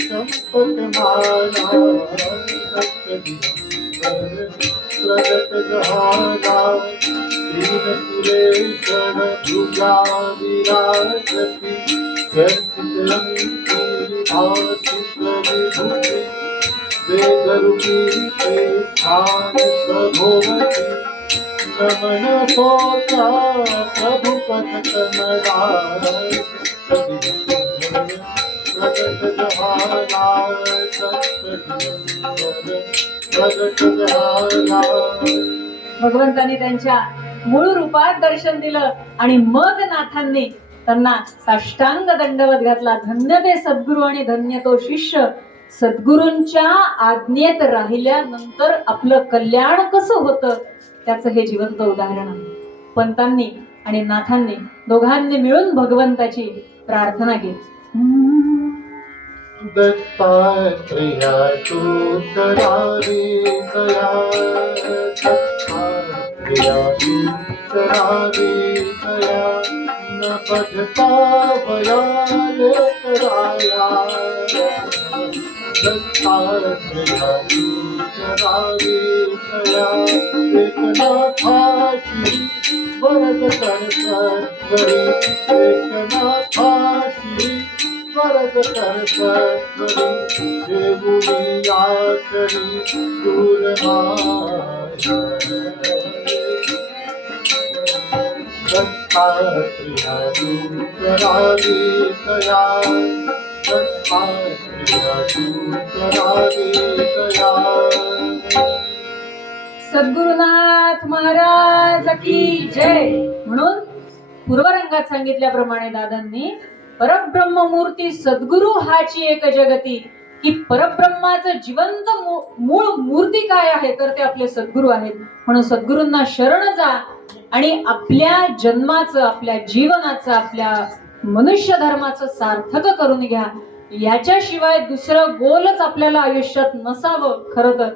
चंपक माला, दत्त दिगंबर प्रगट जहाला, दीन सुरेश्वर भुजा विराजती, चर्चित रंगी आसित विभूति, वेदरूपी ते स्थान प्रभोवती, नमन सोचा प्रभु पद कमला, प्रगट जहाला, प्रगट जहाला. भगवंतांनी त्यांच्या मूळ रूपात दर्शन दिलं आणि मग नाथांनी त्यांना साष्टांग दंडवत घातला. धन्य ते सद्गुरू आणि धन्य तो शिष्य. सद्गुरूंच्या आज्ञेत राहिल्यानंतर आपलं कल्याण कसं होतं त्याचं हे जिवंत उदाहरण आहे. पंतांनी आणि नाथांनी दोघांनी मिळून भगवंताची प्रार्थना केली. दत्तात्रेया तू करावी दया, दत्तात्रेया तू करावी दया, न पठता वयाले कराया, दत्तात्रेया तू करावी दया, एकनाथाची वरद कर सत्वरी, एकनाथाची वरद कर सत्वरी, देवुनी आचरी दूर माया. दत्तात्रेया तू करावी दया, दत्तात्रेया तू करावी दया. सद्गुरुनाथ महाराज की जय. म्हणून पूर्वरंगात सांगितल्याप्रमाणे दादांनी परब्रह्म मूर्ती सद्गुरु हाची एक जगती, की परब्रह्माचं जिवंत मूळ मूर्ती काय आहे तर ते आपले सद्गुरु आहेत. म्हणून सद्गुरूंना शरण जा आणि आपल्या जन्माचं, आपल्या जीवनाचं, आपल्या मनुष्य धर्माचं सार्थक करून घ्या. याच्याशिवाय दुसरं गोलच आपल्याला आयुष्यात नसावं. खरं तर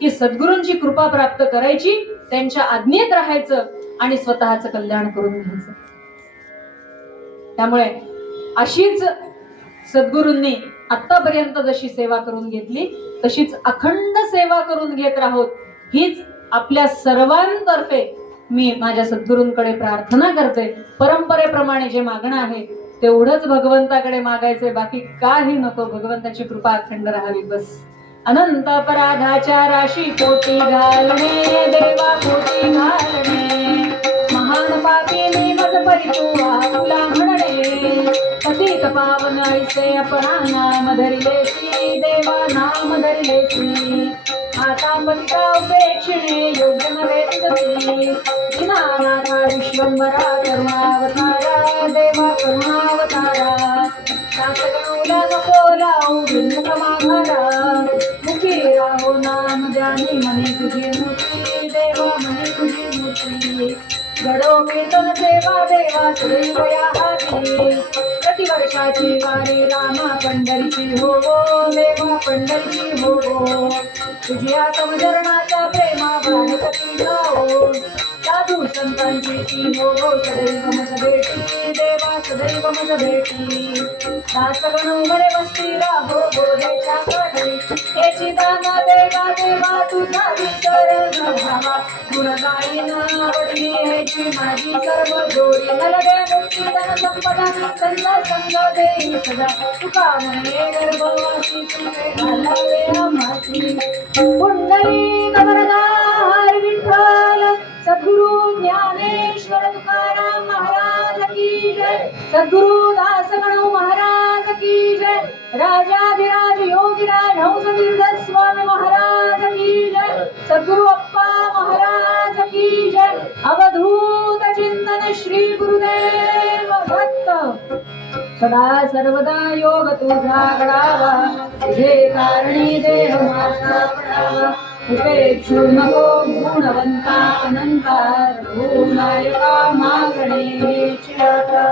की सद्गुरूंची कृपा प्राप्त करायची, त्यांच्या आज्ञेत राहायचं आणि स्वतःचं कल्याण करून घ्यायचं. त्यामुळे अशीच सद्गुरूंनी आतापर्यंत जशी सेवा करून घेतली तशीच अखंड सेवा करून घेत राहोत, हीच आपल्या सर्वांतर्फे मी माझ्या सद्गुरूंकडे प्रार्थना करते. परंपरेप्रमाणे जे मागणं आहे तेवढंच भगवंताकडे मागायचे, बाकी काही नको. भगवंताची कृपा अखंड राहावी बस. अनंत अपराधाच्या राशी पोटी घालणे, देवा पोटी घालणे, महान पापी मी मज परी तू तुला म्हणणे, पतित पावन ऐसे अपना नाम धरिलेसी, देवा नाम धरिलेसी. माता पतिता उपेक्षिणे योग्य नव्हे तुझी दीनानाथा विश्वंभरा करुणावतारा देवा करुणावतारा शासगणोला नकोलाऊ बिंदुक माघारा मुखी राहो नाम जानी मनी तुझी मूर्ती देवा मनी तुझी मूर्ती घडो कीर्तन सेवा देवा सदैव या हाती प्रतिवर्षाची वारी रामा पंढरीची हो देवा पंढरीची हो तुझ्या समजरणाचा प्रेमा बाळगती जाओ साधू संतांची ती हो सदैव मज भेटी देवा सदैव मज भेटी दासगण उघडे बसती राहो गोदेच्या काठी याची दाना देवा देवा तुझा विसर न भावा गुण गायना वडली याची माझी सर्व जोडी नलगे मुक्ती धन संपदा संत संग देई सदा तुका म्हणे गर्भवासी तुझे घालावे आम्हासी पुंडली गमरदार विठ्ठल सद्गुरु ज्ञानेश्वर तुकाराम महाराज की जय सद्गुरु दासगणो महाराज की जय राजाधिराज योगीराज हंसतीर्थ स्वामी महाराज की जय सद्गुरु अप्पा महाराज की जय अवधूत चिंतन श्री गुरुदेव दत्त सदा सर्वदा योग तुझा घडावा तुझे कारणी देह माझा पडावा उपेक्षु नको गुणवंता अनंता रघुनायका मागणेची आता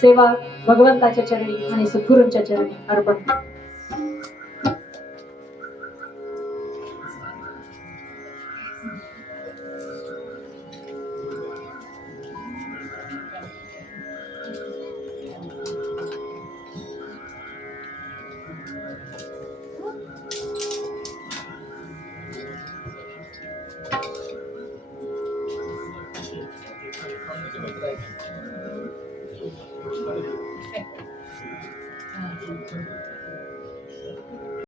सेवा भगवंताच्या चरणी आणि सद्गुरूंच्या चरणी अर्पण Thank you.